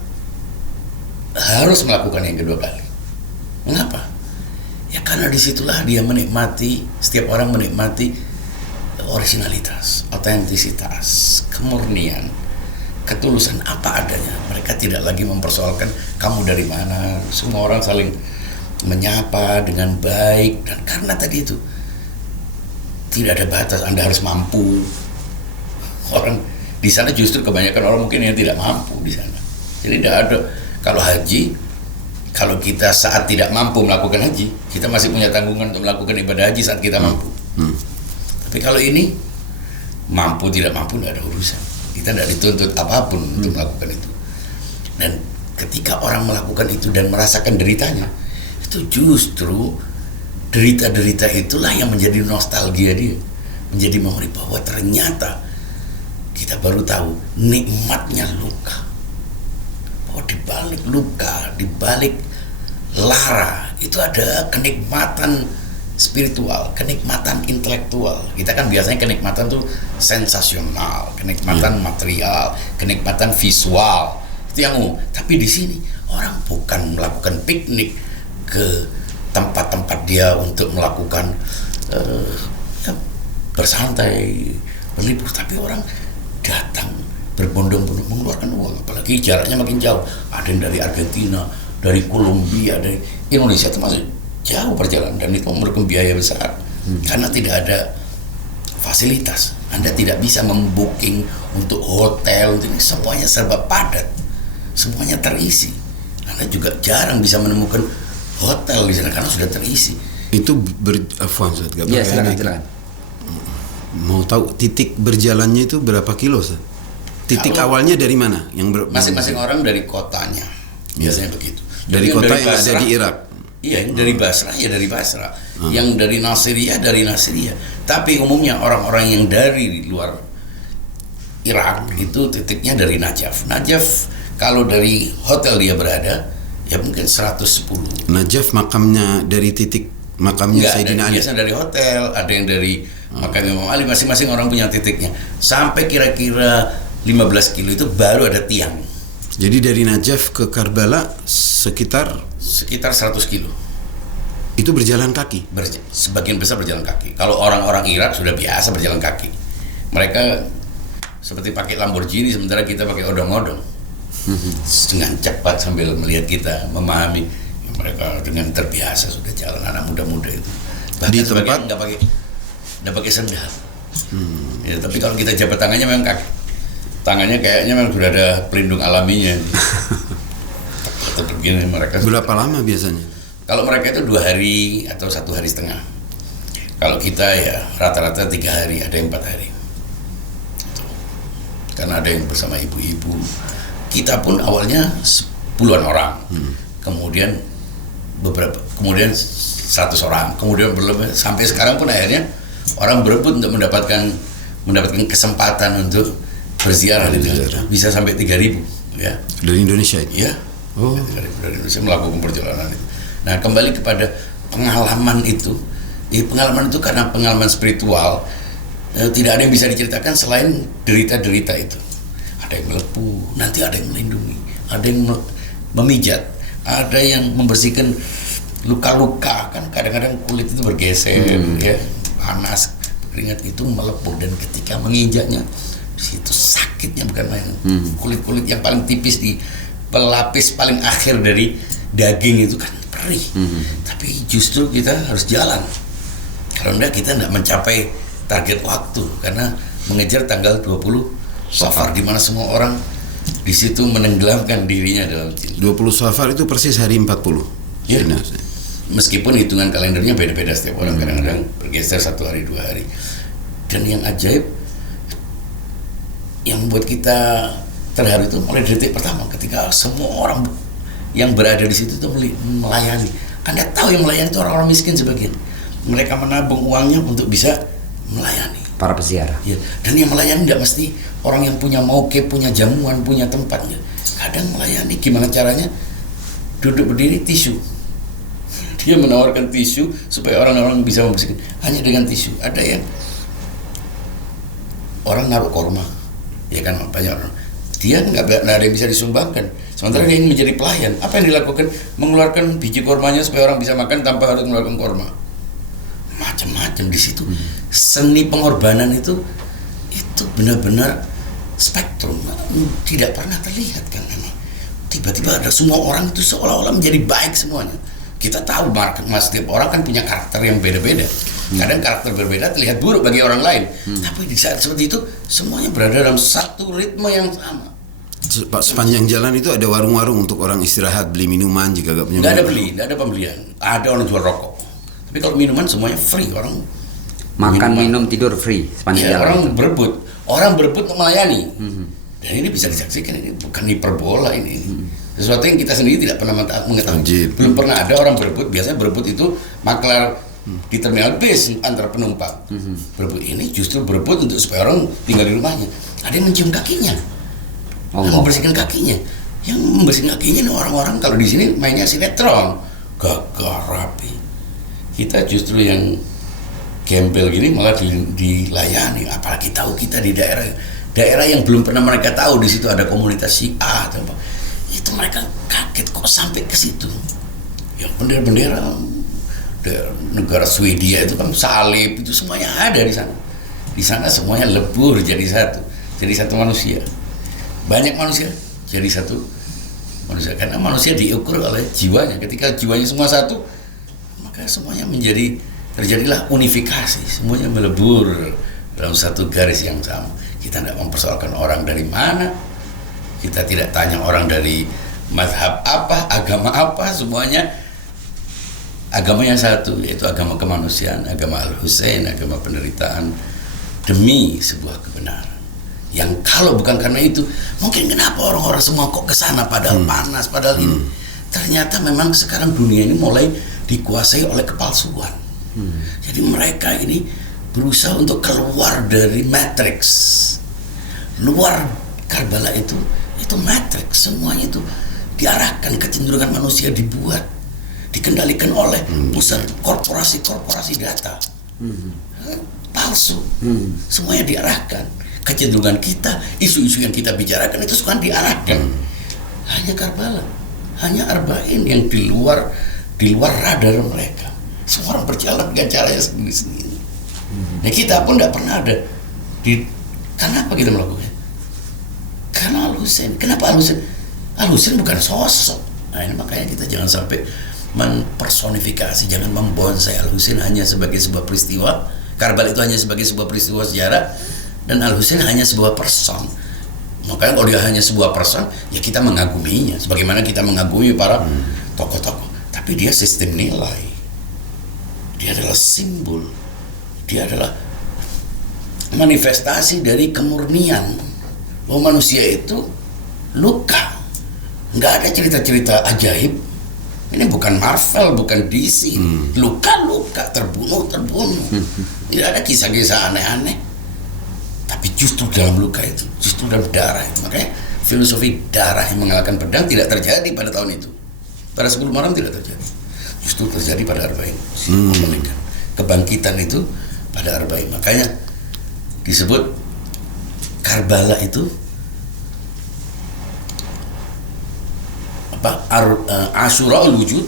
harus melakukan yang kedua kali. Mengapa? Ya karena disitulah dia menikmati, setiap orang menikmati originalitas, otentisitas, kemurnian, ketulusan apa adanya. Mereka tidak lagi mempersoalkan kamu dari mana. Semua orang saling menyapa dengan baik, dan karena tadi itu tidak ada batas, Anda harus mampu. Orang di sana justru kebanyakan orang mungkin yang tidak mampu di sana. Jadi tidak ada. Kalau haji, kalau kita saat tidak mampu melakukan haji, kita masih punya tanggungan untuk melakukan ibadah haji saat kita mampu. Tapi kalau ini mampu tidak mampu tidak ada urusan. Kita tidak dituntut apapun untuk melakukan itu. Dan ketika orang melakukan itu dan merasakan deritanya, itu justru derita-derita itulah yang menjadi nostalgia dia, menjadi memori bahwa ternyata kita baru tahu nikmatnya luka. Bahwa di balik luka, di balik lara itu ada kenikmatan spiritual, kenikmatan intelektual. Kita kan biasanya kenikmatan tuh sensasional, kenikmatan material, kenikmatan visual. Itu yang umum. Tapi di sini orang bukan melakukan piknik ke tempat-tempat dia untuk melakukan bersantai, berlibur, tapi orang datang berbondong-bondong mengeluarkan uang, apalagi jaraknya makin jauh. Ada yang dari Argentina, dari Kolombia, dari Indonesia, termasuk jauh perjalanan, dan itu memerlukan biaya besar karena tidak ada fasilitas. Anda tidak bisa membooking untuk hotel, semuanya serba padat, semuanya terisi. Anda juga jarang bisa menemukan hotel di sana karena sudah terisi. Itu Ya, silakan. Mau tahu titik berjalannya itu berapa kilo, Ustaz? Titik awalnya dari mana? Masing-masing orang dari kotanya, biasanya begitu. Dari kota yang ada di Irak. Iya, dari Basrah ya dari Basrah. Yang dari Nasiriyah dari Nasiriyah. Tapi umumnya orang-orang yang dari luar Irak itu titiknya dari Najaf. Najaf kalau dari hotel dia berada ya mungkin 110. Najaf makamnya dari titik makamnya Sayyidina Ali. Biasa dari hotel, ada yang dari makam Imam Ali, masing-masing orang punya titiknya. Sampai kira-kira 15 kilo itu baru ada tiang. Jadi dari Najaf ke Karbala sekitar 100 kilo. itu berjalan kaki. Sebagian besar berjalan kaki. Kalau orang-orang Irak sudah biasa berjalan kaki. Mereka seperti pakai Lamborghini, sementara kita pakai odong-odong. Dengan cepat sambil melihat kita, memahami. Mereka dengan terbiasa sudah jalan, anak muda-muda itu. Bahkan Di sebagian tempat nggak pakai sendal. Ya, tapi kalau kita jabat tangannya memang kaki. Tangannya kayaknya memang sudah ada pelindung alaminya. Tetap begini mereka. berapa lama biasanya? Kalau mereka itu 2 hari atau 1 hari setengah. Kalau kita ya rata-rata 3 hari, ada yang 4 hari. Karena ada yang bersama ibu-ibu. Kita pun awalnya puluhan orang, kemudian 100 orang, kemudian berlebih sampai sekarang pun akhirnya orang berebut untuk mendapatkan kesempatan untuk berziarah itu bisa sampai 3.000 ya. Dari Indonesia itu? Ya. Oh. Dari Indonesia melakukan perjalanan itu. Nah, kembali kepada pengalaman itu. Pengalaman itu karena pengalaman spiritual, tidak ada yang bisa diceritakan selain derita-derita itu. Ada yang melepuh, nanti ada yang melindungi, ada yang memijat, ada yang membersihkan luka-luka, kan kadang-kadang kulit itu bergeser, ya, panas, keringat itu melepuh, dan ketika menginjaknya, situ sakitnya bukan main. Kulit-kulit yang paling tipis di pelapis paling akhir dari daging itu kan perih. Tapi justru kita harus jalan. Kalau enggak kita enggak mencapai target waktu, karena mengejar tanggal 20 Safar, di mana semua orang di situ menenggelamkan dirinya dalam cinta. 20 Safar itu persis hari 40. Ya. Meskipun hitungan kalendernya beda-beda setiap orang, kadang-kadang bergeser 1 hari 2 hari. Dan yang ajaib, yang buat kita terharu itu mulai detik pertama ketika semua orang yang berada di situ itu melayani. Anda tahu yang melayani itu orang-orang miskin sebagian. Mereka menabung uangnya untuk bisa melayani para peziarah. Ya, dan yang melayani tidak mesti orang yang punya mauqif, punya jamuan, punya tempatnya. Kadang melayani gimana caranya? Duduk berdiri, tisu. Dia menawarkan tisu supaya orang-orang bisa membersihkan hanya dengan tisu. Ada yang orang naruh korma, ya kan, banyak orang. Dia nggak ada yang bisa disumbangkan. Sementara dia ingin menjadi pelayan. Apa yang dilakukan? Mengeluarkan biji kormanya supaya orang bisa makan tanpa harus mengeluarkan korma. Macam-macam di situ. Seni pengorbanan itu benar-benar spektrum, tidak pernah terlihat kan memang. Tiba-tiba ada semua orang itu seolah-olah menjadi baik semuanya. Kita tahu setiap orang kan punya karakter yang beda-beda. Kadang karakter berbeda terlihat buruk bagi orang lain. Tapi di saat seperti itu semuanya berada dalam satu ritme yang sama. Sepanjang jalan itu ada warung-warung untuk orang istirahat, beli minuman jika gak punya. Nggak ada pembelian. Ada orang jual rokok. Tapi kalau minuman semuanya free, orang makan, minum, tidur free sepanjang jalan. Orang berebut untuk melayani. Dan ini bisa disaksikan, ini bukan hiperbola ini. Sesuatu yang kita sendiri tidak pernah mengetahui. Belum pernah ada orang berebut. Biasanya berebut itu maklar di terminal bis antara penumpang. Berebut ini justru berebut untuk supaya orang tinggal di rumahnya. Ada yang mencium kakinya, membersihkan kakinya. Yang membersihkan kakinya ini orang-orang kalau di sini mainnya sinetron, gagah rapi. Kita justru yang gembel gini malah dilayani. Apalagi tahu kita di daerah yang belum pernah mereka tahu di situ ada komunitas Syiah atau apa. Itu mereka kaget kok sampai ke situ. Ya bendera-bendera negara Swedia itu kan salib itu semuanya ada di sana. Di sana semuanya lebur jadi satu manusia. Banyak manusia jadi satu manusia, karena manusia diukur oleh jiwanya. Ketika jiwanya semua satu, maka semuanya terjadilah unifikasi, semuanya melebur dalam satu garis yang sama. Kita tidak mempersoalkan orang dari mana, kita tidak tanya orang dari mazhab apa, agama apa, semuanya agamanya satu, yaitu agama kemanusiaan, agama Al-Husain, agama penderitaan demi sebuah kebenaran. Yang kalau bukan karena itu, mungkin kenapa orang-orang semua kok kesana padahal panas, padahal ini. Ternyata memang sekarang dunia ini mulai dikuasai oleh kepalsuan. Jadi mereka ini berusaha untuk keluar dari matrix. Luar Karbala itu matrix, semuanya itu diarahkan, kecenderungan manusia dibuat, dikendalikan oleh pusat korporasi data. Palsu. Semuanya diarahkan. Kecenderungan kita, isu-isu yang kita bicarakan itu suka diarahkan hanya Karbala, hanya Arba'in yang di luar radar mereka. Semua orang berjalan dengan caranya sendiri-sendiri. Nah, kita pun tidak pernah ada kenapa kita melakukan? Karena Al-Husain. Kenapa Al-Husain? Al-Husain bukan sosok. Nah, ini makanya kita jangan sampai mempersonifikasi, jangan membonsai Al-Husain hanya sebagai sebuah peristiwa. Karbala itu hanya sebagai sebuah peristiwa sejarah, dan Al-Husain hanya sebuah person. Makanya kalau dia hanya sebuah person, ya kita mengaguminya sebagaimana kita mengagumi para tokoh-tokoh. Tapi dia sistem nilai, dia adalah simbol, dia adalah manifestasi dari kemurnian bahwa manusia itu luka. Nggak ada cerita-cerita ajaib. Ini bukan Marvel, bukan DC. Luka-luka, terbunuh. Tidak ada kisah-kisah aneh-aneh. Tapi justru dalam luka itu, justru dalam darah itu. Makanya filosofi darah yang mengalahkan pedang tidak terjadi pada tahun itu. Pada 10 Muharram tidak terjadi. Justru terjadi pada Arba'in. Kebangkitan itu pada Arba'in. Makanya disebut Karbala itu Asyura al-wujud,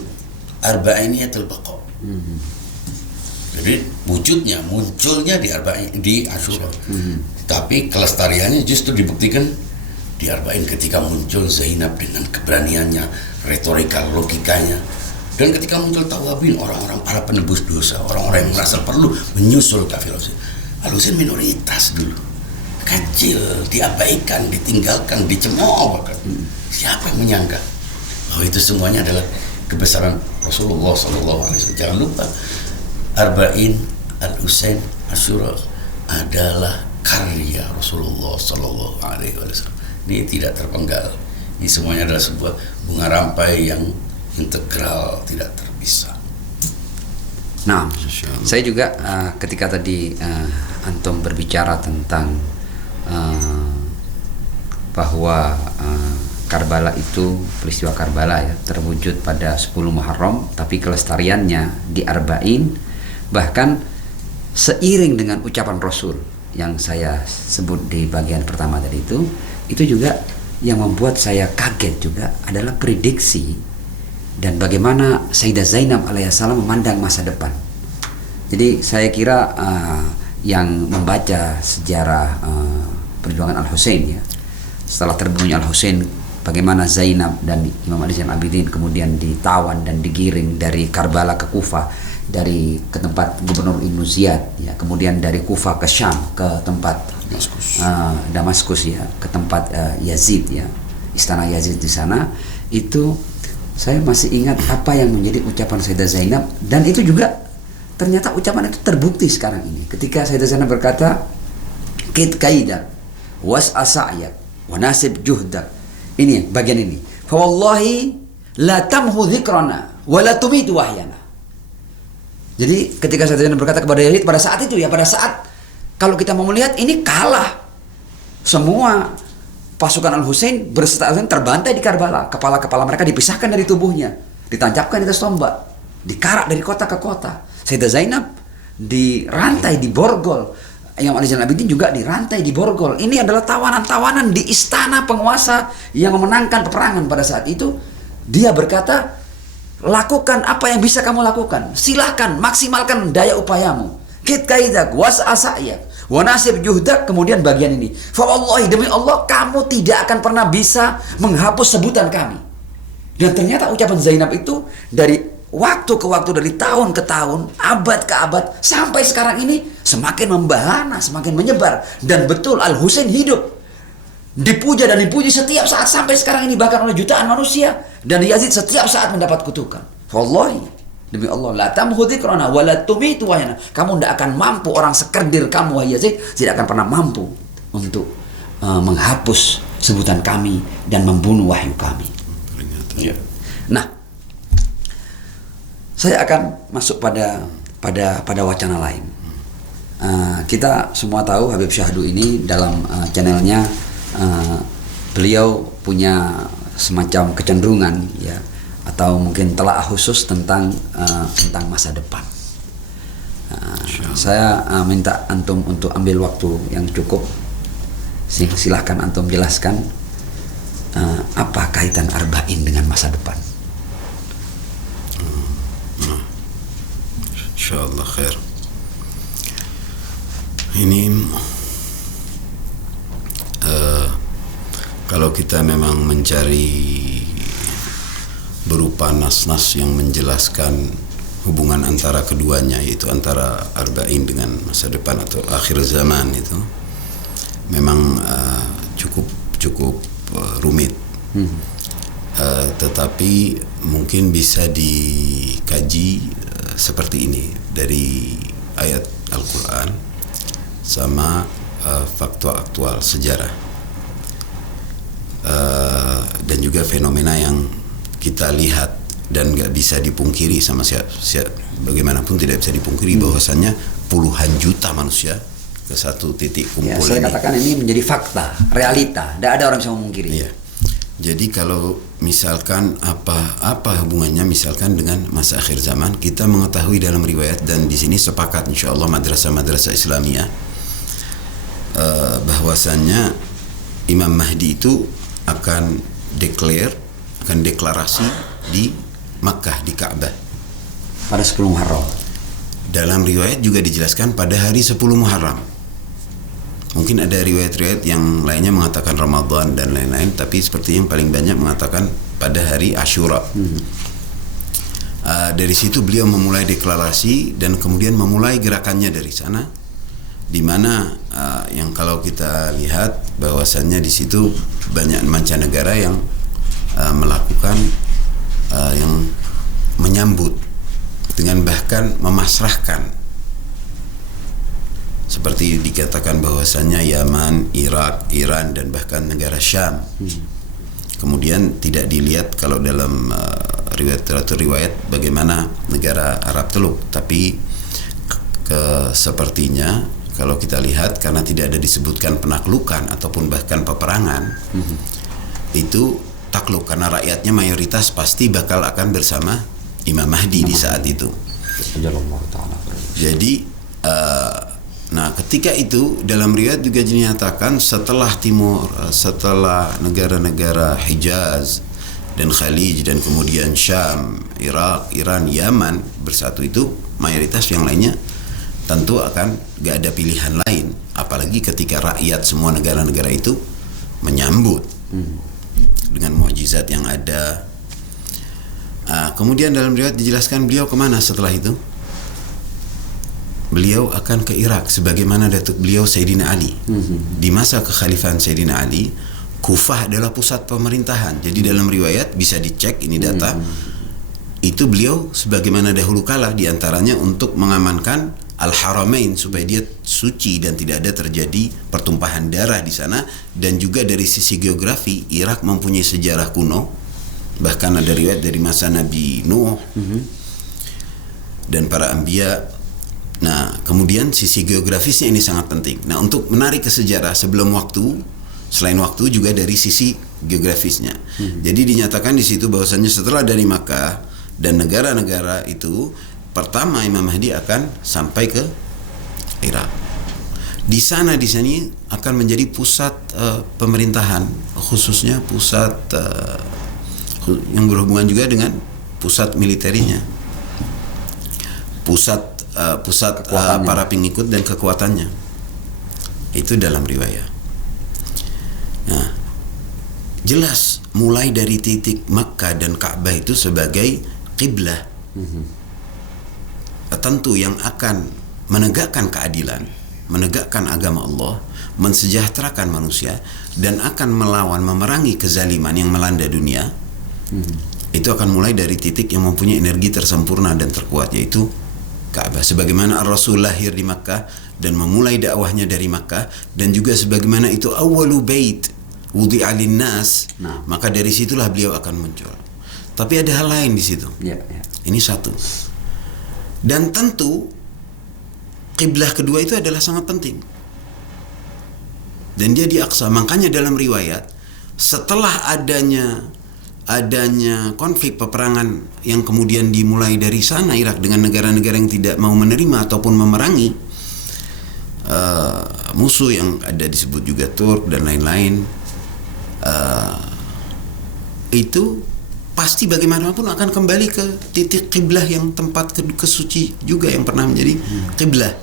Arba'iniyatul baqa. Jadi munculnya di Arba'in, di Asyura. Tapi kelestariannya justru dibuktikan di Arba'in ketika muncul Zainab dengan keberaniannya, retorika, logikanya. Dan ketika muncul Tawabin, orang-orang para penebus dosa, orang-orang yang merasa perlu menyusul kafir Al-Husain minoritas dulu, kecil, diabaikan, ditinggalkan, dicemooh bahkan. Siapa yang menyangka bahwa itu semuanya adalah kebesaran Rasulullah SAW. Jangan lupa Arba'in, Al-Husain, Asyura adalah karya Rasulullah SAW. Ini tidak terpenggal. Ini semuanya adalah sebuah bunga rampai yang integral, tidak terpisah. Nah, saya juga ketika tadi antum berbicara tentang bahwa Karbala itu, peristiwa Karbala ya, terwujud pada 10 Muharram, tapi kelestariannya di Arba'in. Bahkan seiring dengan ucapan Rasul yang saya sebut di bagian pertama tadi itu juga yang membuat saya kaget juga adalah prediksi dan bagaimana Sayyidah Zainab alaihissalam memandang masa depan. Jadi saya kira yang membaca sejarah perjuangan Al-Husain ya, setelah terbunuhnya Al-Husain, bagaimana Zainab dan Imam Ali Zainal Abidin kemudian ditawan dan digiring dari Karbala ke Kufah, ke tempat Gubernur Ibnu Ziyad ya, kemudian dari Kufah ke Syam, ke tempat Damaskus ya, ke tempat Yazid ya, istana Yazid di sana. Itu saya masih ingat apa yang menjadi ucapan Sayyidah Zainab, dan itu juga ternyata ucapan itu terbukti sekarang ini ketika Sayyidah Zainab berkata, "Kid kaida was asa'yak wa nasib juhdak." Ini bagian ini. Fa wallahi la tamhu dzikrana wa la tumitu wahyana. Jadi ketika Sayyidah Zainab berkata kepada Yazid pada saat itu ya, pada saat kalau kita mau melihat ini kalah, semua pasukan Al-Husain berserta Al-Husain terbantai di Karbala, kepala-kepala mereka dipisahkan dari tubuhnya, ditancapkan di atas tombak, dikarak dari kota ke kota. Sayyidah Zainab dirantai di borgol, Imam Ali Zainal Abidin juga dirantai di borgol. Ini adalah tawanan-tawanan di istana penguasa yang memenangkan peperangan pada saat itu. Dia berkata, lakukan apa yang bisa kamu lakukan, silahkan maksimalkan daya upayamu. Kit kaidak was asayak wa nasib juhdak. Kemudian bagian ini, fa wallahi, demi Allah kamu tidak akan pernah bisa menghapus sebutan kami. Dan ternyata ucapan Zainab itu dari waktu ke waktu, dari tahun ke tahun, abad ke abad, sampai sekarang ini semakin membahana, semakin menyebar. Dan betul Al-Husain hidup, dipuja dan dipuji setiap saat sampai sekarang ini, bahkan oleh jutaan manusia. Dan Yazid setiap saat mendapat kutukan. Wallahi, demi Allah, la tamhu dzikrana wa la tumitu wahyana. Kamu tidak akan mampu, orang sekerdir kamu wahai Yazid tidak akan pernah mampu untuk menghapus sebutan kami dan membunuh wahyu kami. Ya. Nah, saya akan masuk pada wacana lain. Kita semua tahu Habib Syahdu ini dalam channelnya beliau punya semacam kecenderungan ya, atau mungkin telaah khusus tentang masa depan. Saya minta antum untuk ambil waktu yang cukup. Silahkan antum jelaskan apa kaitan Arba'in dengan masa depan? Insyaallah khair. Ini kalau kita memang mencari berupa nas-nas yang menjelaskan hubungan antara keduanya, yaitu antara Arba'in dengan masa depan atau akhir zaman, itu memang cukup rumit. Tetapi mungkin bisa dikaji seperti ini dari ayat Al-Quran sama fakta aktual sejarah, dan juga fenomena yang kita lihat dan nggak bisa dipungkiri sama bagaimanapun tidak bisa dipungkiri bahwasannya puluhan juta manusia ke satu titik kumpul. Saya katakan ini menjadi fakta, realita, tidak ada orang bisa memungkiri. Iya. Jadi kalau misalkan apa hubungannya misalkan dengan masa akhir zaman, kita mengetahui dalam riwayat dan di sini sepakat insyaallah madrasah-madrasah Islamiyah bahwasannya Imam Mahdi itu akan deklarasi di Makkah, di Ka'bah Pada 10 Muharram. Dalam riwayat juga dijelaskan pada hari 10 Muharram. Mungkin ada riwayat-riwayat yang lainnya mengatakan Ramadan dan lain-lain, tapi seperti yang paling banyak mengatakan pada hari Ashura. Dari situ beliau memulai deklarasi dan kemudian memulai gerakannya dari sana, di mana yang kalau kita lihat bahwasannya di situ banyak mancanegara yang melakukan yang menyambut dengan bahkan memasrahkan, seperti dikatakan bahwasannya Yaman, Irak, Iran dan bahkan negara Syam. Kemudian tidak dilihat kalau dalam riwayat bagaimana negara Arab Teluk, tapi sepertinya kalau kita lihat karena tidak ada disebutkan penaklukan ataupun bahkan peperangan, itu takluk karena rakyatnya mayoritas pasti bakal akan bersama Imam Mahdi di saat itu. Jadi nah ketika itu dalam riwayat juga dinyatakan setelah negara-negara Hijaz dan Khalij dan kemudian Syam, Irak, Iran, Yaman bersatu itu, mayoritas yang lainnya tentu akan gak ada pilihan lain, apalagi ketika rakyat semua negara-negara itu menyambut dengan mukjizat yang ada. Kemudian dalam riwayat dijelaskan beliau kemana setelah itu. Beliau akan ke Irak sebagaimana datuk beliau Sayyidina Ali. Di masa kekhalifahan Sayyidina Ali, Kufah adalah pusat pemerintahan. Jadi dalam riwayat bisa dicek ini data. Itu beliau sebagaimana dahulu kala diantaranya untuk mengamankan Al-Haramain supaya dia suci dan tidak ada terjadi pertumpahan darah di sana. Dan juga dari sisi geografi, Irak mempunyai sejarah kuno. Bahkan ada riwayat dari masa Nabi Nuh dan para anbiya. Nah, kemudian sisi geografisnya ini sangat penting. Nah, untuk menarik ke sejarah sebelum waktu, selain waktu juga dari sisi geografisnya. Jadi dinyatakan di situ bahwasannya setelah dari Makkah dan negara-negara itu, pertama Imam Mahdi akan sampai ke Irak. Di sini akan menjadi pusat pemerintahan, khususnya pusat yang berhubungan juga dengan pusat militernya, pusat para pengikut dan kekuatannya. Itu dalam riwayat. Nah, jelas mulai dari titik Makkah dan Ka'bah itu sebagai kiblah tentu yang akan menegakkan keadilan, menegakkan agama Allah, mensejahterakan manusia, dan akan melawan, memerangi kezaliman yang melanda dunia. Itu akan mulai dari titik yang mempunyai energi tersempurna dan terkuat, yaitu Ka'bah. Sebagaimana Rasul lahir di Makkah dan memulai dakwahnya dari Makkah, dan juga sebagaimana itu awwalu bait wudi'a linnas, maka dari situlah beliau akan muncul. Tapi ada hal lain di situ. Ini satu. Dan tentu kiblah kedua itu adalah sangat penting. Dan dia di Aqsa. Makanya dalam riwayat setelah adanya konflik peperangan yang kemudian dimulai dari sana Irak dengan negara-negara yang tidak mau menerima ataupun memerangi musuh yang ada disebut juga Turk dan lain-lain, itu pasti bagaimanapun akan kembali ke titik kiblah yang tempat kesuci juga yang pernah menjadi kiblah.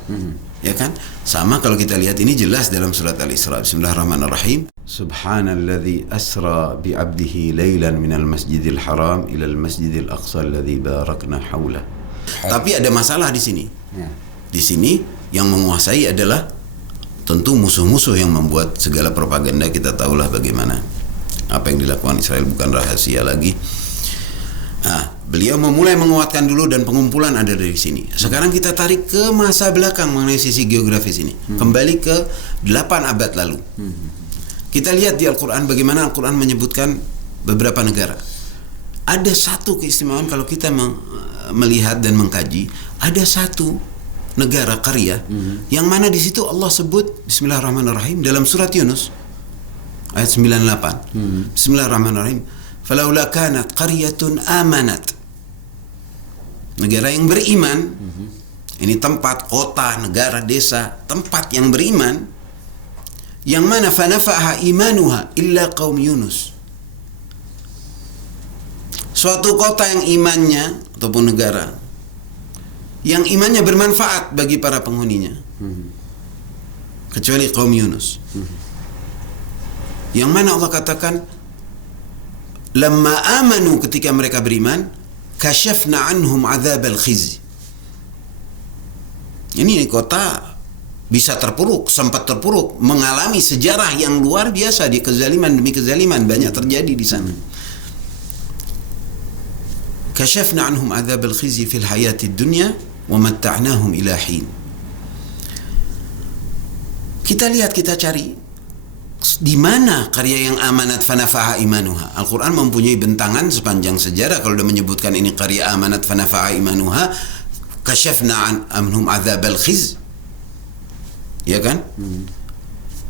Ya kan? Sama kalau kita lihat ini jelas dalam surat Al-Isra. Bismillahirrahmanirrahim. Subhanalladzi asra bi'abdihi lailan minal masjidil haram ilal masjidil aqsa alladzi barakna haulah. Tapi ada masalah di sini. Di sini yang menguasai adalah tentu musuh-musuh yang membuat segala propaganda. Kita tahulah bagaimana apa yang dilakukan Israel bukan rahasia lagi. Nah, beliau memulai menguatkan dulu dan pengumpulan ada dari sini. Sekarang kita tarik ke masa belakang mengenai sisi geografis ini. Kembali ke 8 abad lalu. Kita lihat di Al-Quran bagaimana Al-Quran menyebutkan beberapa negara. Ada satu keistimewaan kalau kita melihat dan mengkaji, ada satu negara karya yang mana di situ Allah sebut Bismillahirrahmanirrahim dalam surat Yunus ayat 98. Bismillahirrahmanirrahim. Falaula kanat qaryatun amanat. Negara yang beriman. Ini tempat, kota, negara, desa, tempat yang beriman. Yang mana fanafa'aha imanuha illa qaum Yunus. Suatu kota yang imannya ataupun negara yang imannya bermanfaat bagi para penghuninya. Kecuali kaum Yunus. Yang mana Allah katakan lamma amanu, ketika mereka beriman, kashafna anhum adzabal khizy. Ini kota bisa terpuruk, sempat terpuruk, mengalami sejarah yang luar biasa di kezaliman demi kezaliman banyak terjadi di sana. Kashafna anhum adzabal khizy fil hayatid dunya wa matta'nahum ila hin. Kita lihat, kita cari di mana karya yang amanat fanafaha imanuha. Al-Quran mempunyai bentangan sepanjang sejarah kalau sudah menyebutkan ini karya amanat fanafaha imanuha, kashafna anhum adzabal khiz. Ya kan?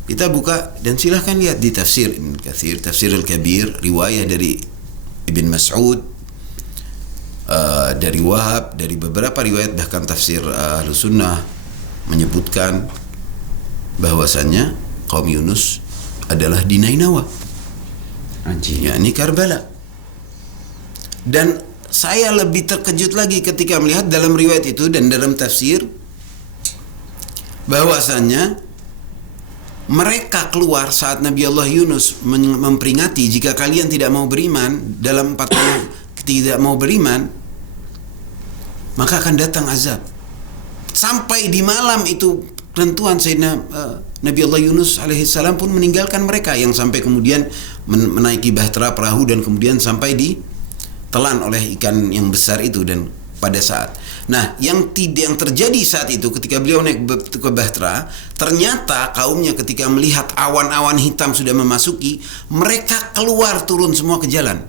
Kita buka dan silahkan lihat di tafsir Ibn Katsir, Tafsir Al-Kabir, riwayah dari Ibn Mas'ud, dari Wahab, dari beberapa riwayat bahkan tafsir Ahlus Sunnah menyebutkan bahwasannya kaum Yunus adalah di Nainawa, yakni Karbala. Dan saya lebih terkejut lagi ketika melihat dalam riwayat itu dan dalam tafsir bahwasannya mereka keluar saat Nabi Allah Yunus memperingati jika kalian tidak mau beriman dalam 40 tidak mau beriman maka akan datang azab. Sampai di malam itu tentuan Sayyidina Nabi Allah Yunus alaihissalam pun meninggalkan mereka yang sampai kemudian menaiki bahtera perahu dan kemudian sampai ditelan oleh ikan yang besar itu. Dan pada saat yang terjadi saat itu ketika beliau naik ke bahtera, ternyata kaumnya ketika melihat awan-awan hitam sudah memasuki, mereka keluar turun semua ke jalan.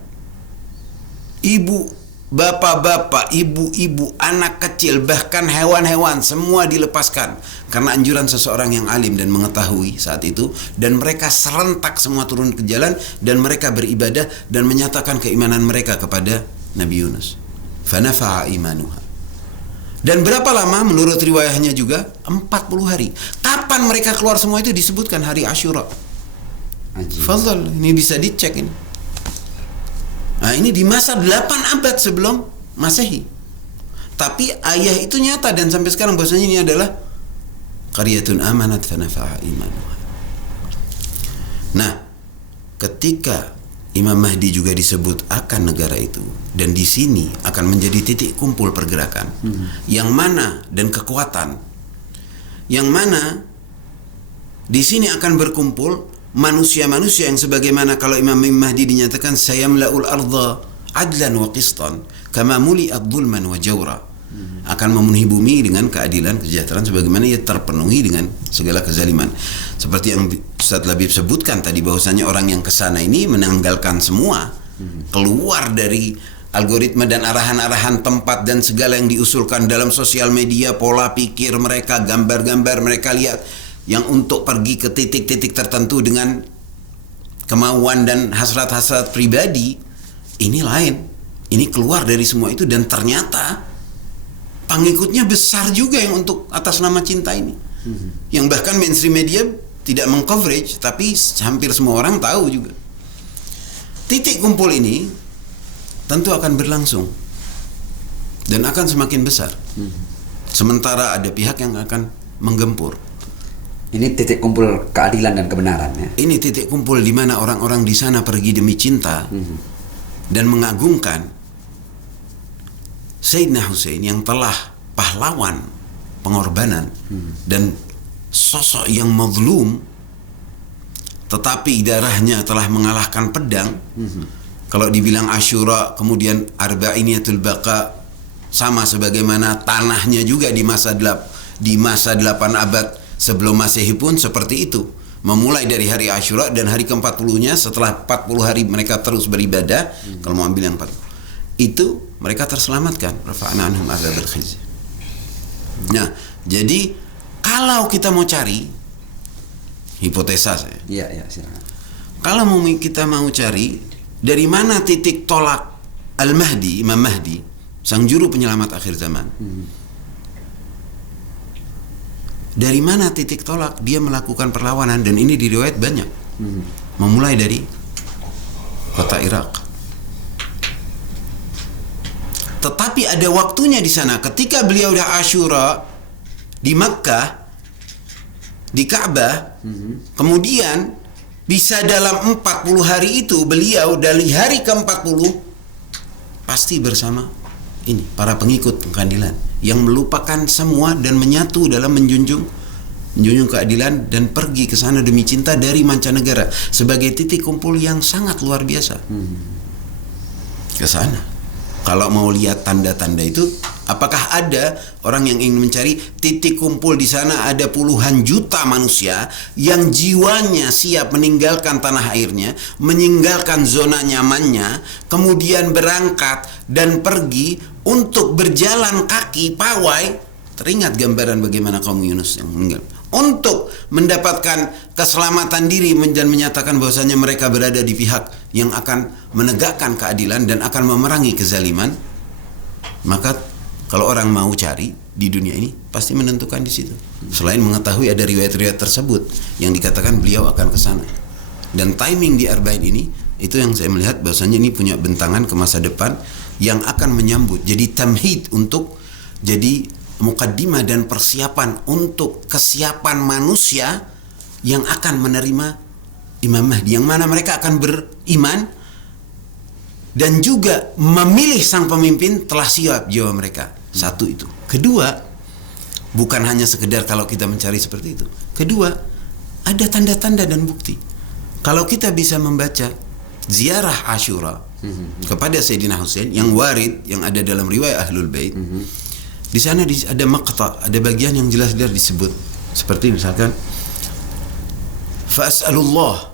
Ibu, bapak-bapak, ibu-ibu, anak kecil, bahkan hewan-hewan semua dilepaskan karena anjuran seseorang yang alim dan mengetahui saat itu, dan mereka serentak semua turun ke jalan dan mereka beribadah dan menyatakan keimanan mereka kepada Nabi Yunus. Fanafa'a imanuha. Dan berapa lama menurut riwayahnya juga? 40 hari. Kapan mereka keluar semua itu disebutkan hari Asyura. Fadhal, ini bisa dicek ini. Nah, ini di masa 8 abad sebelum Masehi. Tapi ayah itu nyata dan sampai sekarang bahwasanya ini adalah qaryatun amanat fanafa'a imanuha. Nah, ketika Imam Mahdi juga disebut akan negara itu, dan di sini akan menjadi titik kumpul pergerakan yang mana dan kekuatan yang mana di sini akan berkumpul manusia-manusia yang sebagaimana kalau Imam Mahdi dinyatakan sayamla'ul ardha adlan wa qistan kama muli'at dhulman wa jawra, akan memenuhi bumi dengan keadilan, kesejahteraan sebagaimana ia terpenuhi dengan segala kezaliman. Seperti yang Ustaz Labib sebutkan tadi bahwasanya orang yang kesana ini menanggalkan semua, keluar dari algoritma dan arahan-arahan tempat dan segala yang diusulkan dalam sosial media, pola pikir mereka, gambar-gambar mereka lihat yang untuk pergi ke titik-titik tertentu dengan kemauan dan hasrat-hasrat pribadi. Ini lain, ini keluar dari semua itu dan ternyata pengikutnya besar juga yang untuk atas nama cinta ini, yang bahkan mainstream media tidak mengcoverage, tapi hampir semua orang tahu juga. titik kumpul ini tentu akan berlangsung dan akan semakin besar. Sementara ada pihak yang akan menggempur. Ini titik kumpul keadilan dan kebenaran ya. Ini titik kumpul di mana orang-orang di sana pergi demi cinta dan mengagungkan Sayyidina Husain yang telah pahlawan pengorbanan dan sosok yang mazlum, tetapi darahnya telah mengalahkan pedang. Kalau dibilang Asyura, kemudian Arba'iniyatul Baqa, sama sebagaimana tanahnya juga di masa 8 abad sebelum Masehi pun seperti itu. Memulai dari hari Asyura dan hari ke-40-nya, setelah 40 hari mereka terus beribadah. Kalau mau ambil yang 40, itu mereka terselamatkan. Rafa'na anhum adzabal khizy. Nah, jadi kalau kita mau cari hipotesa saya. Iya, silakan. Kalau kita mau cari dari mana titik tolak Al-Mahdi, Imam Mahdi, sang juru penyelamat akhir zaman. Dari mana titik tolak dia melakukan perlawanan, dan ini di riwayat banyak. Memulai dari kota Irak. Tetapi ada waktunya di sana ketika beliau dah Asyura di Makkah, di Ka'bah, kemudian bisa dalam 40 hari itu beliau dari hari ke-40 pasti bersama ini para pengikut keadilan yang melupakan semua dan menyatu dalam menjunjung keadilan dan pergi ke sana demi cinta dari mancanegara sebagai titik kumpul yang sangat luar biasa. Ke sana. Kalau mau lihat tanda-tanda itu, apakah ada orang yang ingin mencari titik kumpul di sana? Ada puluhan juta manusia yang jiwanya siap meninggalkan tanah airnya, meninggalkan zona nyamannya, kemudian berangkat dan pergi untuk berjalan kaki pawai. Teringat gambaran bagaimana kaum Yunus yang meninggal, untuk mendapatkan keselamatan diri dan menyatakan bahwasanya mereka berada di pihak yang akan menegakkan keadilan dan akan memerangi kezaliman. Maka kalau orang mau cari di dunia ini pasti menentukan di situ. Selain mengetahui ada riwayat-riwayat tersebut yang dikatakan beliau akan ke sana. Dan timing di Arba'in ini, itu yang saya melihat bahwasanya ini punya bentangan ke masa depan yang akan menyambut. Jadi tamhid untuk jadi mukaddimah dan persiapan untuk kesiapan manusia yang akan menerima Imam Mahdi, yang mana mereka akan beriman dan juga memilih sang pemimpin telah siap jiwa mereka. Satu itu. Kedua, bukan hanya sekedar kalau kita mencari seperti itu. Kedua, ada tanda-tanda dan bukti. Kalau kita bisa membaca ziarah Asyura kepada Sayyidina Husain yang warid, yang ada dalam riwayat Ahlul Bait, di sana ada maqta, ada bagian yang jelas-jelas disebut. Seperti misalkan Fa'as'alullah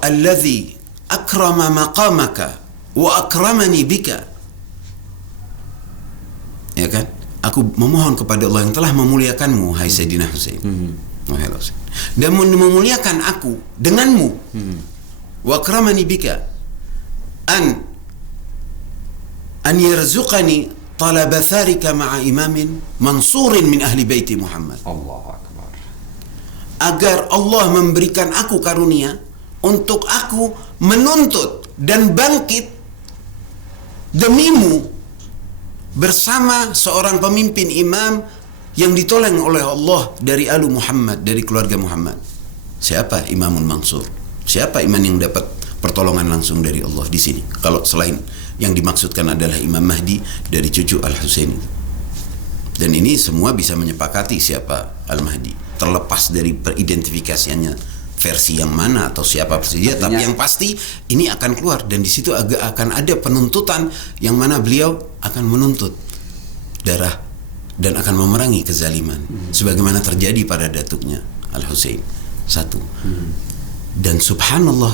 alladhi akrama maqamaka wa akramani bika. Ya kan? Aku memohon kepada Allah yang telah memuliakanmu, hai Sayyidina Husain. Dan memuliakan aku denganmu. Wa akramani bika an yarzuqani talaba tharika ma'a imamin mansurin min ahli baiti Muhammad. Allahu Akbar. Agar Allah memberikan aku karunia untuk aku menuntut dan bangkit demimu bersama seorang pemimpin imam yang ditolong oleh Allah dari Alu Muhammad, dari keluarga Muhammad. Siapa Imamun Mansur? Siapa iman yang dapat pertolongan langsung dari Allah di sini? Kalau selain yang dimaksudkan adalah Imam Mahdi dari cucu Al-Husain. Dan ini semua bisa menyepakati siapa Al-Mahdi, terlepas dari peridentifikasiannya versi yang mana atau siapa saja, tapi yang pasti ini akan keluar dan di situ akan ada penuntutan yang mana beliau akan menuntut darah dan akan memerangi kezaliman sebagaimana terjadi pada datuknya Al-Husain. Satu. Dan subhanallah,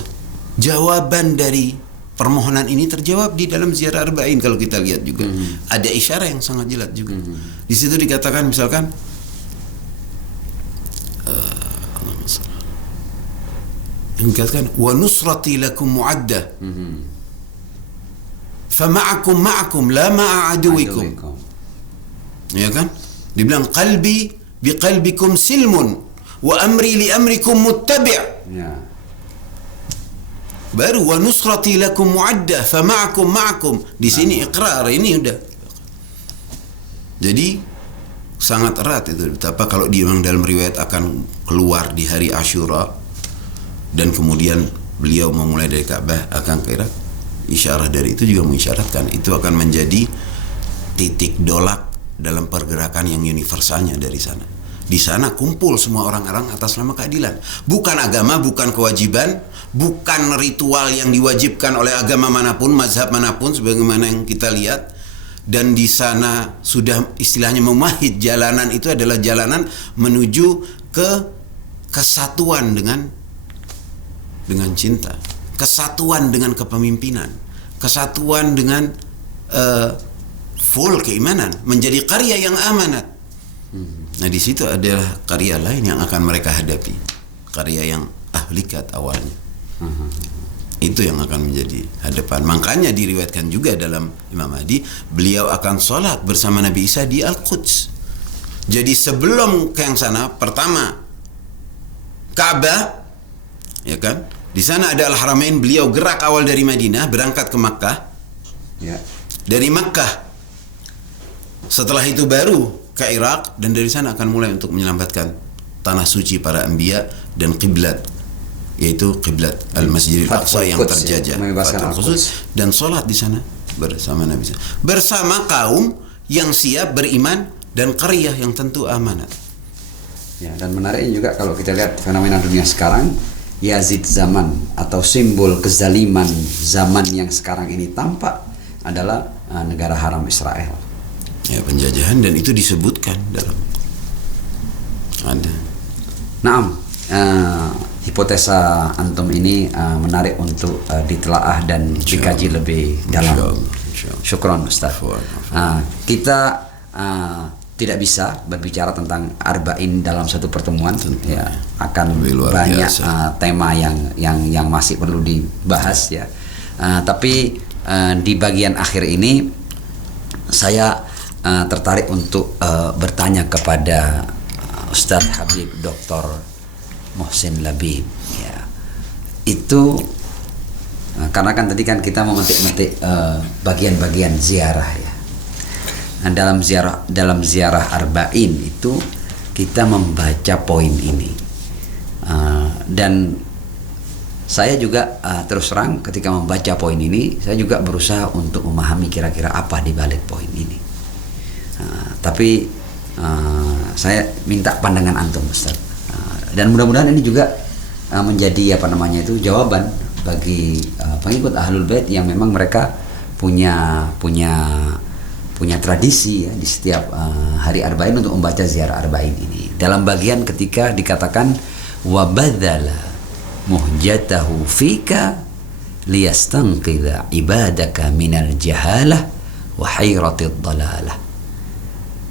jawaban dari permohonan ini terjawab di dalam ziarah Arba'in. Kalau kita lihat juga ada isyarat yang sangat jelas juga. Di situ dikatakan misalkan yang dikatakan wa nusrati lakum mu'addah fa ma'akum la ma'a aduwikum. Ya kan? Dibilang qalbi bi qalbikum silmun wa amri li amrikum muttabi'. Ya. Baru wa nusrati lakum muaddah fa ma'akum. Di sini iqrar, ini udah. Jadi sangat erat itu. Betapa kalau memang dalam riwayat akan keluar di hari Asyura dan kemudian beliau memulai dari Ka'bah akan ke Irak, isyarah dari itu juga mengisyaratkan itu akan menjadi titik dolak dalam pergerakan yang universalnya dari sana. Di sana kumpul semua orang-orang atas nama keadilan. Bukan agama, bukan kewajiban, bukan ritual yang diwajibkan oleh agama manapun, mazhab manapun sebagaimana yang kita lihat. Dan di sana sudah istilahnya memahid jalanan itu adalah jalanan menuju ke kesatuan dengan cinta, kesatuan dengan kepemimpinan, kesatuan dengan full keimanan, menjadi karya yang amanat. Nah di situ adalah karya lain yang akan mereka hadapi, karya yang ahlikat awalnya. Itu yang akan menjadi hadapan. Makanya diriwayatkan juga dalam Imam Mahdi, beliau akan sholat bersama Nabi Isa di Al-Quds. Jadi sebelum ke yang sana, pertama Ka'bah, ya kan? Di sana ada Al-Haramain. Beliau gerak awal dari Madinah, berangkat ke Makkah. Ya. Dari Makkah, setelah itu baru ke Irak, dan dari sana akan mulai untuk menyelamatkan tanah suci para anbiya dan kiblat, yaitu kiblat Al-Masjidil Aqsa yang terjajah, membebaskan khusus, dan sholat di sana bersama Nabi, bersama kaum yang siap beriman dan qaryah yang tentu amanat. Ya, dan menariknya juga kalau kita lihat fenomena dunia sekarang, Yazid zaman atau simbol kezaliman zaman yang sekarang ini tampak adalah negara haram Israel. Ya, penjajahan, dan itu disebutkan dalam ada. Naam. Hipotesa antum ini menarik untuk ditelaah dan dikaji lebih dalam. Syukron Ustaz. Kita tidak bisa berbicara tentang arba'in dalam satu pertemuan. Ya, akan banyak tema yang masih perlu dibahas ya. Tapi di bagian akhir ini saya tertarik untuk bertanya kepada Ustaz Habib Dr. Muhsin Labib ya. Itu karena kan tadi kan kita memetik-metik bagian-bagian ziarah ya. Nah, dalam ziarah arba'in itu kita membaca poin ini. Dan saya juga terus terang ketika membaca poin ini, saya juga berusaha untuk memahami kira-kira apa di balik poin ini. Tapi saya minta pandangan antum Ustaz. Dan mudah-mudahan ini juga menjadi jawaban bagi pengikut Ahlul Bait yang memang mereka punya tradisi ya di setiap hari arba'in untuk membaca ziarah arba'in ini. Dalam bagian ketika dikatakan wa badzala muhjatahu fika liyastanqidha ibadaka minal jahalah wa hayratid dalalah.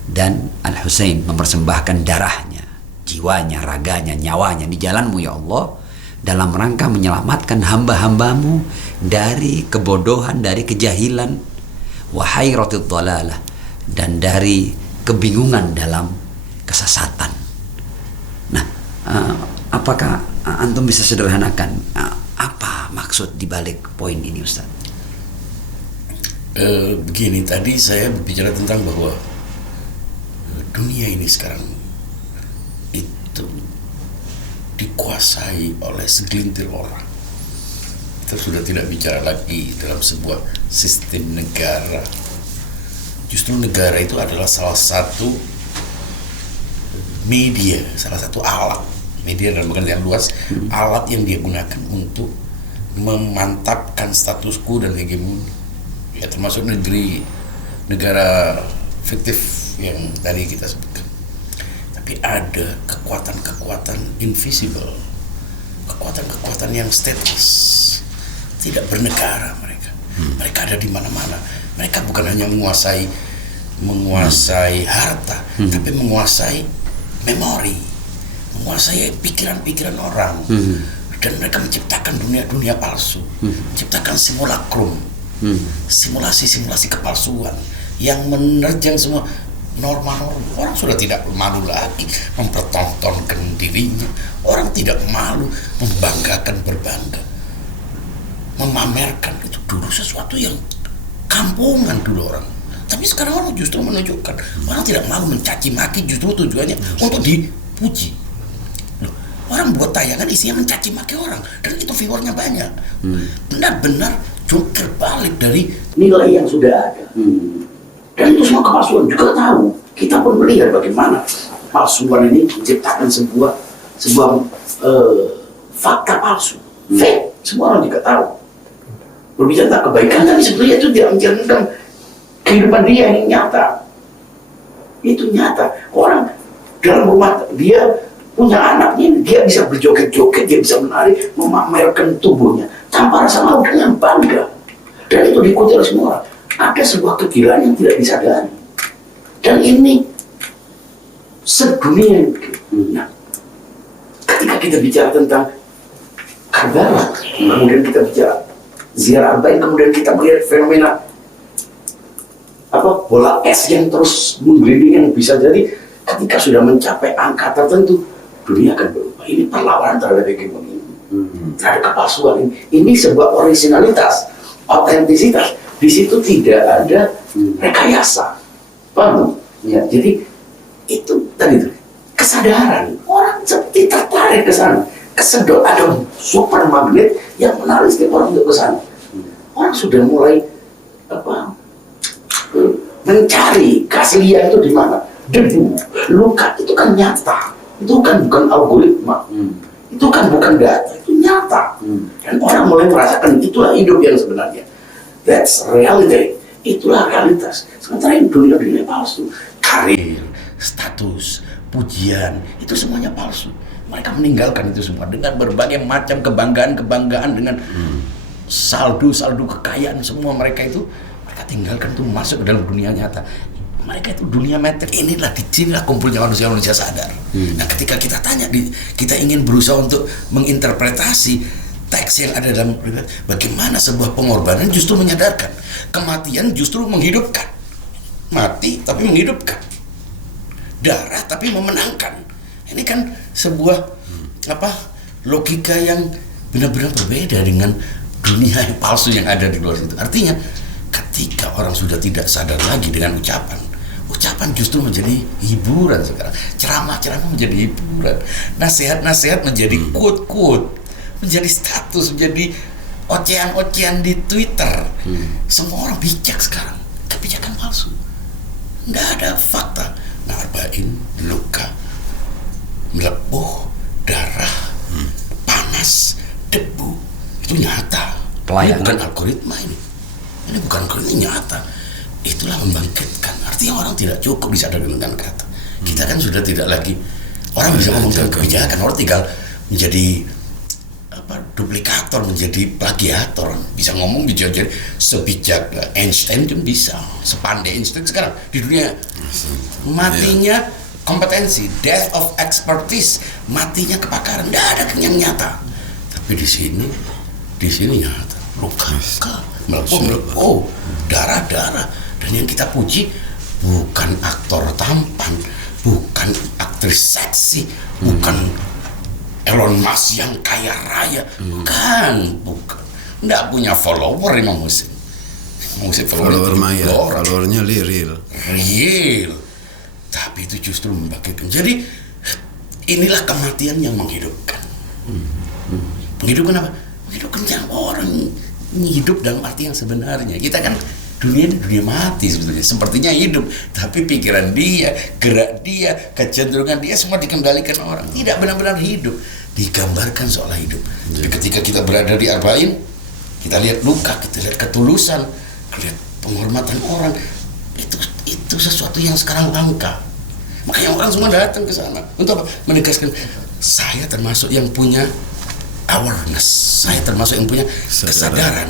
Dan Al-Husain mempersembahkan darahnya, jiwanya, raganya, nyawanya di jalanmu ya Allah, dalam rangka menyelamatkan hamba-hambamu dari kebodohan, dari kejahilan, wa hayratid dalalah, dan dari kebingungan dalam kesesatan. Nah, apakah antum bisa sederhanakan apa maksud dibalik poin ini Ustaz? Begini, tadi saya berbicara tentang bahwa dunia ini sekarang itu dikuasai oleh segelintir orang. Kita sudah tidak bicara lagi dalam sebuah sistem negara. Justru negara itu adalah salah satu media, salah satu alat media dalam pengertian luas, alat yang dia gunakan untuk memantapkan status quo dan hegemoni. Ya, termasuk negara fiktif yang tadi kita sebutkan. Tapi ada kekuatan-kekuatan invisible, kekuatan-kekuatan yang stateless, tidak bernegara mereka. Mereka ada di mana-mana. Mereka bukan hanya menguasai harta, tapi menguasai memori, menguasai pikiran-pikiran orang. Dan mereka menciptakan dunia-dunia palsu, menciptakan simulakrum, simulasi-simulasi kepalsuan yang menerjang semua norma-norma. Orang sudah tidak malu lagi mempertontonkan dirinya. Orang tidak malu membanggakan berbangga. memamerkan itu dulu sesuatu yang kampungan dulu orang. Tapi sekarang orang justru menunjukkan, orang tidak malu mencaci maki, justru tujuannya untuk dipuji. Loh, orang buat tayangan isinya mencaci maki orang dan itu viewernya banyak. Benar-benar jungkir balik dari nilai yang sudah ada. Dan itu semua kepalsuan juga tahu. Kita pun melihat bagaimana palsuan ini menciptakan sebuah fakta palsu, fake. Semua orang juga tahu. Berbicara tentang kebaikan, tapi sebenarnya itu tidak mencerminkan kehidupan dia yang nyata. Itu nyata. Orang dalam rumah dia punya anaknya, dia bisa berjoget-joget, dia bisa menari, memamerkan tubuhnya tanpa rasa malu dengan bangga. Dan itu diikuti oleh semua orang. Ada sebuah kegilaan yang tidak disadari. Dan ini sedunia. Nah, ketika kita bicara tentang Karbala, kemudian kita bicara ziarah Arba'in, kemudian kita melihat fenomena bola es yang terus menggelinding, yang bisa jadi ketika sudah mencapai angka tertentu dunia akan berubah. Ini perlawanan terhadap hegemoni, terhadap kepalsuan. Ini sebuah originalitas, autentisitas. Di situ tidak ada rekayasa, paham? Ya, jadi itu tadi tuh kesadaran orang seperti tertarik ke sana, kesedot, ada super magnet yang menarik setiap orang untuk ke sana. Orang sudah mulai mencari keaslian itu di mana. Debu, luka itu kan nyata, itu kan bukan algoritma, itu kan bukan data, itu nyata. Dan orang mulai merasakan itulah hidup yang sebenarnya. That's reality, itulah realitas. Sementara ini dunia palsu, karir, status, pujian, itu semuanya palsu. Mereka meninggalkan itu semua dengan berbagai macam kebanggaan dengan saldo kekayaan semua mereka itu. Mereka tinggalkan itu masuk ke dalam dunia nyata. Mereka itu dunia materi. Inilah kumpulnya manusia sadar. Nah, ketika kita tanya, kita ingin berusaha untuk menginterpretasi teks yang ada dalam bagaimana sebuah pengorbanan justru menyadarkan, kematian justru menghidupkan, mati tapi menghidupkan, darah tapi memenangkan. Ini kan sebuah logika yang benar-benar berbeda dengan dunia yang palsu yang ada di luar itu. Artinya ketika orang sudah tidak sadar lagi dengan ucapan justru menjadi hiburan sekarang. Ceramah menjadi hiburan, nasihat menjadi quote, menjadi status, menjadi ocehan di Twitter. Semua orang bijak sekarang, kebijakan palsu. Nggak ada fakta. Nah, Arba'in, luka, melepuh, darah, panas, debu, itu nyata. Ini bukan algoritma ini. Ini bukan algoritma, ini nyata. Itulah membangkitkan. Artinya orang tidak cukup disadari dengan kata. Kita kan sudah tidak lagi orang bisa ngomong tentang kebijakan, orang tinggal menjadi duplikator, menjadi plagiator, bisa ngomong bisa jadi sebijak Einstein pun bisa, sepandai Einstein sekarang di dunia. Matinya kompetensi, death of expertise, matinya kepakaran, tidak ada yang nyata. Tapi di sini nyata, luka, melepuh, darah, dan yang kita puji bukan aktor tampan, bukan aktris seksi, bukan Elon Musk yang kaya raya, bukan, nggak punya follower Imam Husin. Follower maya, followernya real. Tapi itu justru membangkitkan. Jadi inilah kematian yang menghidupkan. Menghidupkan apa? Menghidupkan orang hidup dalam arti yang sebenarnya. Kita kan dunia mati sebetulnya, sepertinya hidup, tapi pikiran dia, gerak dia, kecenderungan dia semua dikendalikan orang. Tidak benar-benar hidup, digambarkan seolah hidup. Jadi ketika kita berada di Arba'in, kita lihat luka, kita lihat ketulusan, lihat penghormatan orang, itu sesuatu yang sekarang langka. Makanya orang semua datang ke sana untuk menegaskan, saya termasuk yang punya awareness, saya termasuk yang punya kesadaran.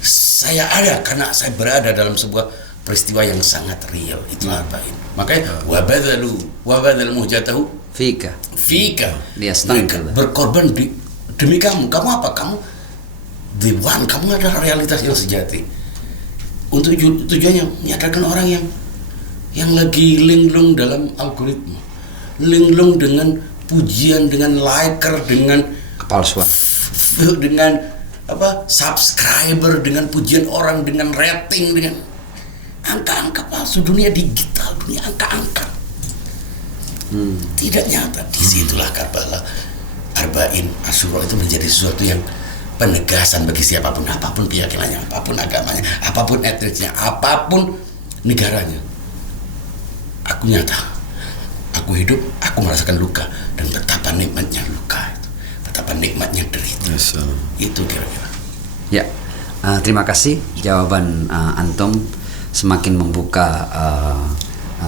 Saya ada karena saya berada dalam sebuah peristiwa yang sangat real. Itulah Arba'in. Makanya wabadal muhjatahu Fika. Dia berkorban demi kamu. Kamu apa? Kamu the one. Kamu adalah realitas yang sejati. Untuk tujuannya menyadarkan orang yang lagi linglung dalam algoritma, linglung dengan pujian, dengan liker, dengan kepalsuan, dengan subscriber, dengan pujian orang, dengan rating, dengan angka-angka palsu, dunia digital, dunia angka-angka. Tidak nyata. Disitulah Karbala, Arba'in, Asyura itu menjadi sesuatu yang penegasan bagi siapapun, apapun keyakinannya, apapun agamanya, apapun etnisnya, apapun negaranya. Aku nyata, aku hidup, aku merasakan luka, dan betapa nikmatnya luka itu, betapa nikmatnya derita. Itu kira-kira. Ya, terima kasih jawaban antum semakin membuka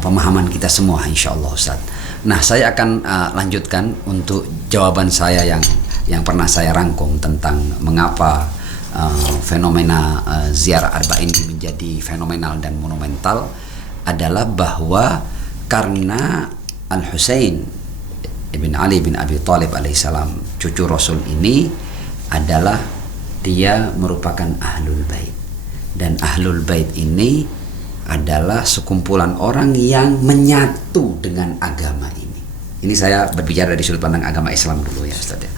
pemahaman kita semua, insya Allah, Ustaz. Nah, saya akan lanjutkan untuk jawaban saya yang pernah saya rangkum tentang mengapa fenomena ziarah arba'in menjadi fenomenal dan monumental adalah bahwa karena Al-Husain ibn Ali bin Abi Thalib alaihissalam, cucu Rasul ini adalah dia merupakan Ahlul Bait, dan Ahlul Bait ini adalah sekumpulan orang yang menyatu dengan agama ini. Ini saya berbicara dari sudut pandang agama Islam dulu ya, Ustaz ya.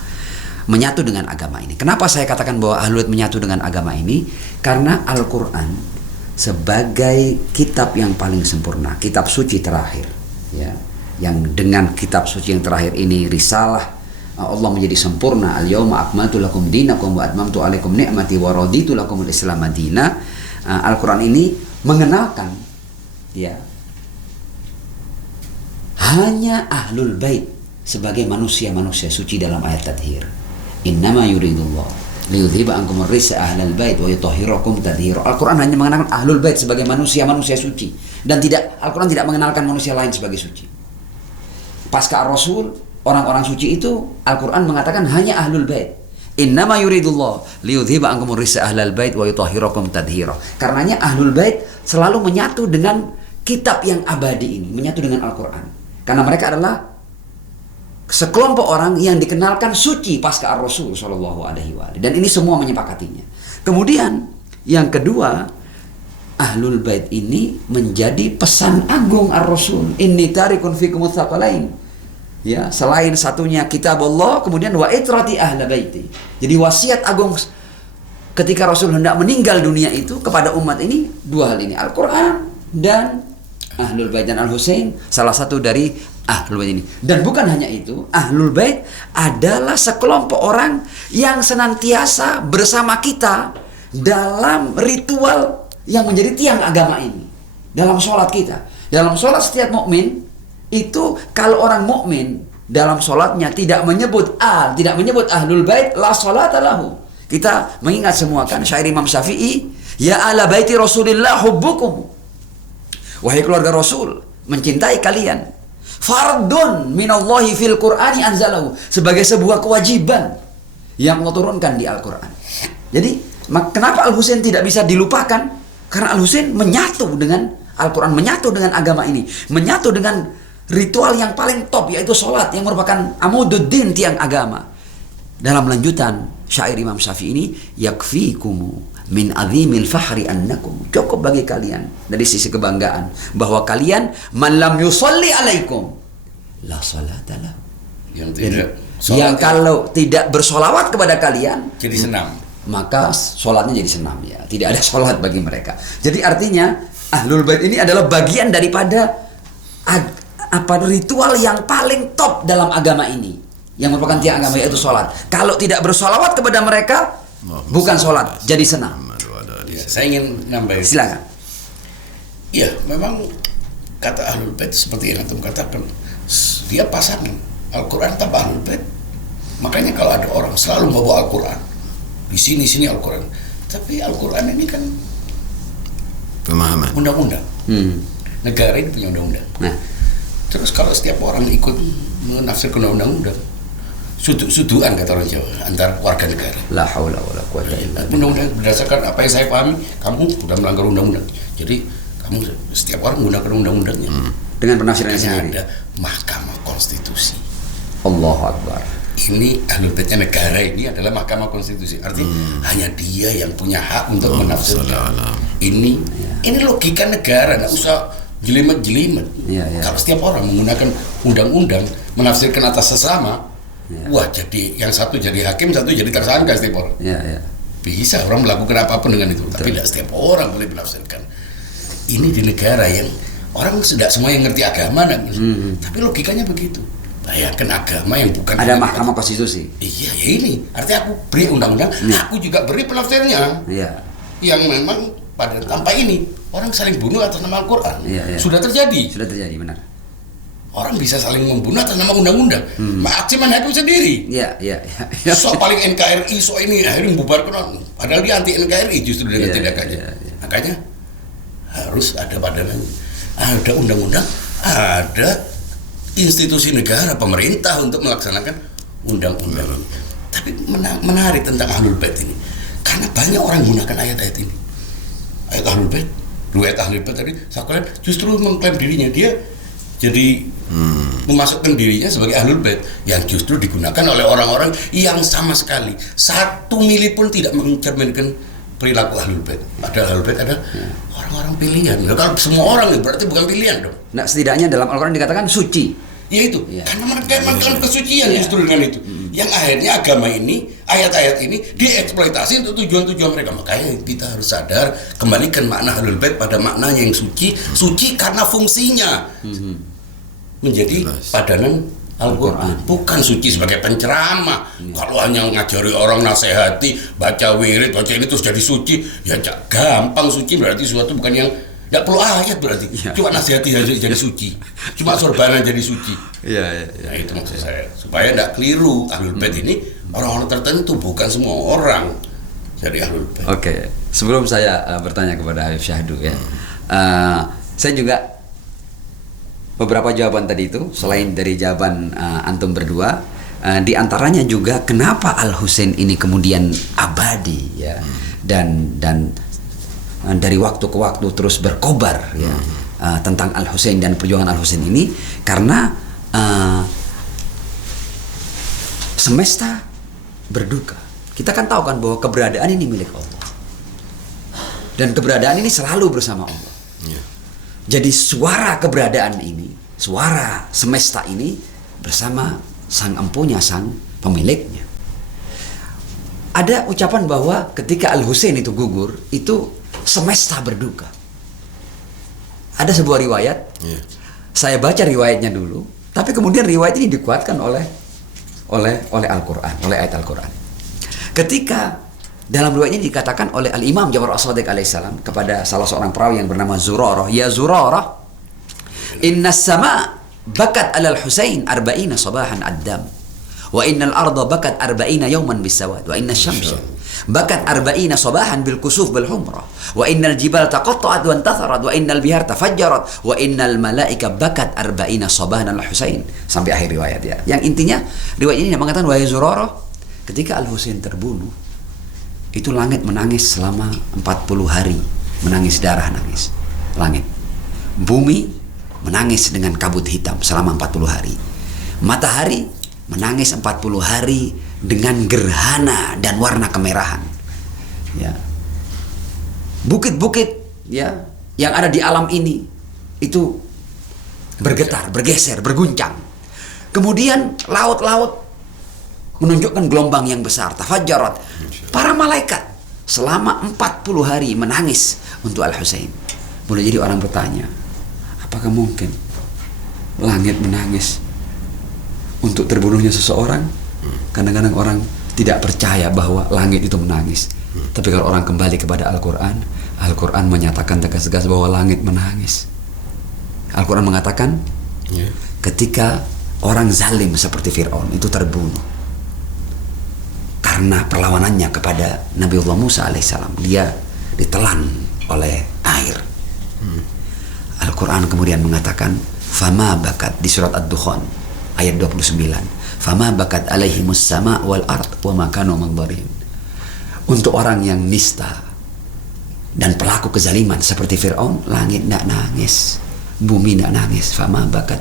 Menyatu dengan agama ini. Kenapa saya katakan bahwa Ahlul Bait menyatu dengan agama ini? Karena Al-Quran sebagai kitab yang paling sempurna, kitab suci terakhir, ya, yang dengan kitab suci yang terakhir ini risalah Allah menjadi sempurna. Al-yauma akmaltu lakum dinakum wa atmamtu alaikum ni'mati wa raditu lakumul Islam madina. Al-Quran ini mengenalkan, ya, hanya Ahlul Bait sebagai manusia-manusia suci dalam ayat Tathir. Innama yuridullah liyudhiba ankum ar-rijsa ahlal bait wa yutahhirakum tadhhira. Al-Quran hanya mengenalkan Ahlul Bait sebagai manusia-manusia suci, dan Al-Quran tidak mengenalkan manusia lain sebagai suci. Pasca Rasul, orang-orang suci itu Al-Quran mengatakan hanya Ahlul Bait. Innama yuridullah liyudhiba ankum ar-rijsa ahlal bait wa yutahhirakum tadhhira. Karenanya Ahlul Bait selalu menyatu dengan kitab yang abadi ini, menyatu dengan Al-Quran. Karena mereka adalah sekelompok orang yang dikenalkan suci pasca Ar-Rasul Shallallahu Alaihi Wasallam, dan ini semua menyepakatinya. Kemudian yang kedua, Ahlul Bait ini menjadi pesan agung Ar-Rasul. Inni tarikun fikum tsaqalain. Ya, selain satunya kitab Allah, kemudian wa itrati ahla baiti. Jadi wasiat agung ketika Rasul hendak meninggal dunia itu kepada umat ini dua hal ini, Al-Quran dan Ahlul Bait, dan Al-Husain salah satu dari Ahlul Bait ini. Dan bukan hanya itu, Ahlul Bait adalah sekelompok orang yang senantiasa bersama kita dalam ritual yang menjadi tiang agama ini. Dalam sholat kita, dalam sholat setiap mukmin itu, kalau orang mukmin dalam sholatnya tidak menyebut Ahlul Bait, la sholata lahu. Kita mengingat semua kan syair Imam Syafi'i, ya ala baiti Rasulillah hubbukum. Wahai keluarga Rasul, mencintai kalian. Fardun minallahi fil Qur'ani anzalahu, sebagai sebuah kewajiban yang Allah turunkan di Al-Quran. Jadi kenapa Al-Husain tidak bisa dilupakan? Karena Al-Husain menyatu dengan Al-Quran, menyatu dengan agama ini, menyatu dengan ritual yang paling top, yaitu sholat, yang merupakan amududdin, tiang agama. Dalam lanjutan syair Imam Syafi'i ini, yakfikumu min azimil fahri annakum, cukup bagi kalian dari sisi kebanggaan bahwa kalian man lam yusalli alaikum la salata lahu, yang kalau tidak bersolawat kepada kalian jadi senam, maka sholatnya jadi senam, ya, tidak ada sholat bagi mereka. Jadi artinya Ahlul Bait ini adalah bagian daripada ritual yang paling top dalam agama ini, yang merupakan tiang agama, yaitu sholat. Kalau tidak bersolawat kepada mereka, bukan sholat, jadi senam. Ya, saya ingin nambahin. Silakan. Iya, memang kata Ahlul Bait seperti yang antum katakan, dia pasangan Al-Quran tanpa Ahlul Bait. Makanya kalau ada orang selalu membawa Al-Quran, di sini Al-Quran, tapi Al-Quran ini kan pemahaman, undang-undang. Negara ini punya undang-undang. Nah, terus kalau setiap orang ikut menafsirkan undang-undang, sudu-suduan kata orang Jawa antar warga negara. La haula wala quwwata illa billah. Undang-undang berdasarkan apa yang saya pahami, kamu sudah melanggar undang-undang. Jadi kamu setiap orang menggunakan undang-undangnya. Dengan penafsirannya sendiri. Ada Mahkamah Konstitusi. Allahu Akbar. Ini Ahlul Baitnya negara ini adalah Mahkamah Konstitusi. Artinya hanya dia yang punya hak untuk menafsirkan. Ini logika negara, nggak usah jelimet-jelimet. Kalau setiap orang menggunakan undang-undang menafsirkan atas sesama, wah, jadi yang satu jadi hakim, satu jadi tersangka setiap orang. Bisa orang melakukan apapun dengan itu, tapi tidak setiap orang boleh menafsirkan. Ini di negara yang orang tidak semua yang ngerti agama, tapi logikanya begitu. Bayangkan agama yang bukan ada Mahkamah Konstitusi. Iya, ya ini. Artinya aku beri undang-undang, aku juga beri penafsirnya. Iya. Yang memang pada tanpa ini orang saling bunuh atas nama Al-Quran. Iya. Sudah terjadi. Sudah terjadi, benar. Orang bisa saling membunuh atas nama undang-undang. Maksimal hakim sendiri. Iya. So paling NKRI, so ini akhirnya membubarkan. Padahal dia anti NKRI justru dengan tindakannya. Makanya harus ada padanan, ada undang-undang, ada institusi negara, pemerintah untuk melaksanakan undang-undang. Tapi menarik tentang Ahlul Bait ini, karena banyak orang menggunakan ayat-ayat ini. Ayat Ahlul Bait, dua ayat Ahlul Bait tadi, saya justru mengklaim dirinya dia jadi memasukkan dirinya sebagai Ahlul Bait yang justru digunakan oleh orang-orang yang sama sekali 1 mili pun tidak mencerminkan perilaku Ahlul Bait. Padahal Ahlul Bait ada orang-orang pilihan. Nah, kalau semua orang berarti bukan pilihan dong. Nah, setidaknya dalam Al-Quran dikatakan suci. Ya itu, karena mereka mengamalkan kesucian justru dengan itu. Yang akhirnya agama ini, ayat-ayat ini dieksploitasi untuk tujuan-tujuan mereka. Makanya kita harus sadar, kembalikan makna Ahlul Bait pada maknanya yang suci. Suci karena fungsinya menjadi padanan Al-Quran, bukan suci sebagai penceramah. Kalau hanya ngajari orang, nasihati, baca wirid, baca ini terus jadi suci, ya gampang. Suci berarti sesuatu bukan yang tidak perlu ayat berarti. Cuma nasihati jadi suci, cuma sorbanan jadi suci. Nah itu maksud saya, supaya tidak keliru. Ahlul Bait ini orang-orang tertentu, bukan semua orang jadi Ahlul Bait. Oke, sebelum saya bertanya kepada Habib Syahdu ya, saya juga beberapa jawaban tadi itu, selain dari jawaban antum berdua, di antaranya juga kenapa Al Husain ini kemudian abadi ya, dan dari waktu ke waktu terus berkobar ya, tentang Al Husain dan perjuangan Al Husain ini, karena semesta berduka. Kita kan tahu kan bahwa keberadaan ini milik Allah, dan keberadaan ini selalu bersama Allah. Jadi suara keberadaan ini, suara semesta ini bersama sang empunya, sang pemiliknya. Ada ucapan bahwa ketika Al Husain itu gugur, itu semesta berduka. Ada sebuah riwayat, saya baca riwayatnya dulu, tapi kemudian riwayat ini dikuatkan oleh Al-Quran, oleh ayat Al-Quran. Ketika dalam riwayat ini dikatakan oleh Al-Imam Ja'far As-Shadiq alaihissalam kepada salah seorang perawi yang bernama Zurarah, ya Zurarah, inna sama bakat alal Husain arba'ina sabahan ad-dam, wa innal arda bakat arba'ina yawman bisawad, wa inna syamsa bakat arba'ina sabahan bil kusuf bil humrah, wa innal jibal taqatta'at wa intatharat, wa innal bihar tafajjarat, wa innal malaika bakat arba'ina sabahan al Husain, sampai akhir riwayat ya. Yang intinya riwayat ini mengatakan, wahai Zurarah, ketika Al Husain terbunuh, itu langit menangis selama 40 hari, menangis darah, nangis langit. Bumi menangis dengan kabut hitam selama 40 hari. Matahari menangis 40 hari dengan gerhana dan warna kemerahan. Ya. Bukit-bukit ya yang ada di alam ini itu bergetar, bergeser, berguncang. Kemudian laut-laut menunjukkan gelombang yang besar, tafajjarat. Para malaikat selama 40 hari menangis untuk Al Husain. Boleh jadi orang bertanya, apakah mungkin langit menangis untuk terbunuhnya seseorang? Kadang-kadang orang tidak percaya bahwa langit itu menangis. Tapi kalau orang kembali kepada Al-Quran, Al-Quran menyatakan tegas-tegas bahwa langit menangis. Al-Quran mengatakan ketika orang zalim seperti Fir'aun itu terbunuh karena perlawanannya kepada Nabiullah Musa alaihissalam, dia ditelan oleh air. Al-Quran kemudian mengatakan, fama bakat, di surat Ad-Dukhan ayat 29, fama bakat alaihimus sama wal ard wa makanu mandharin. Untuk orang yang nista dan pelaku kezaliman seperti Fir'aun, langit tidak nangis, bumi tidak nangis. Fama bakat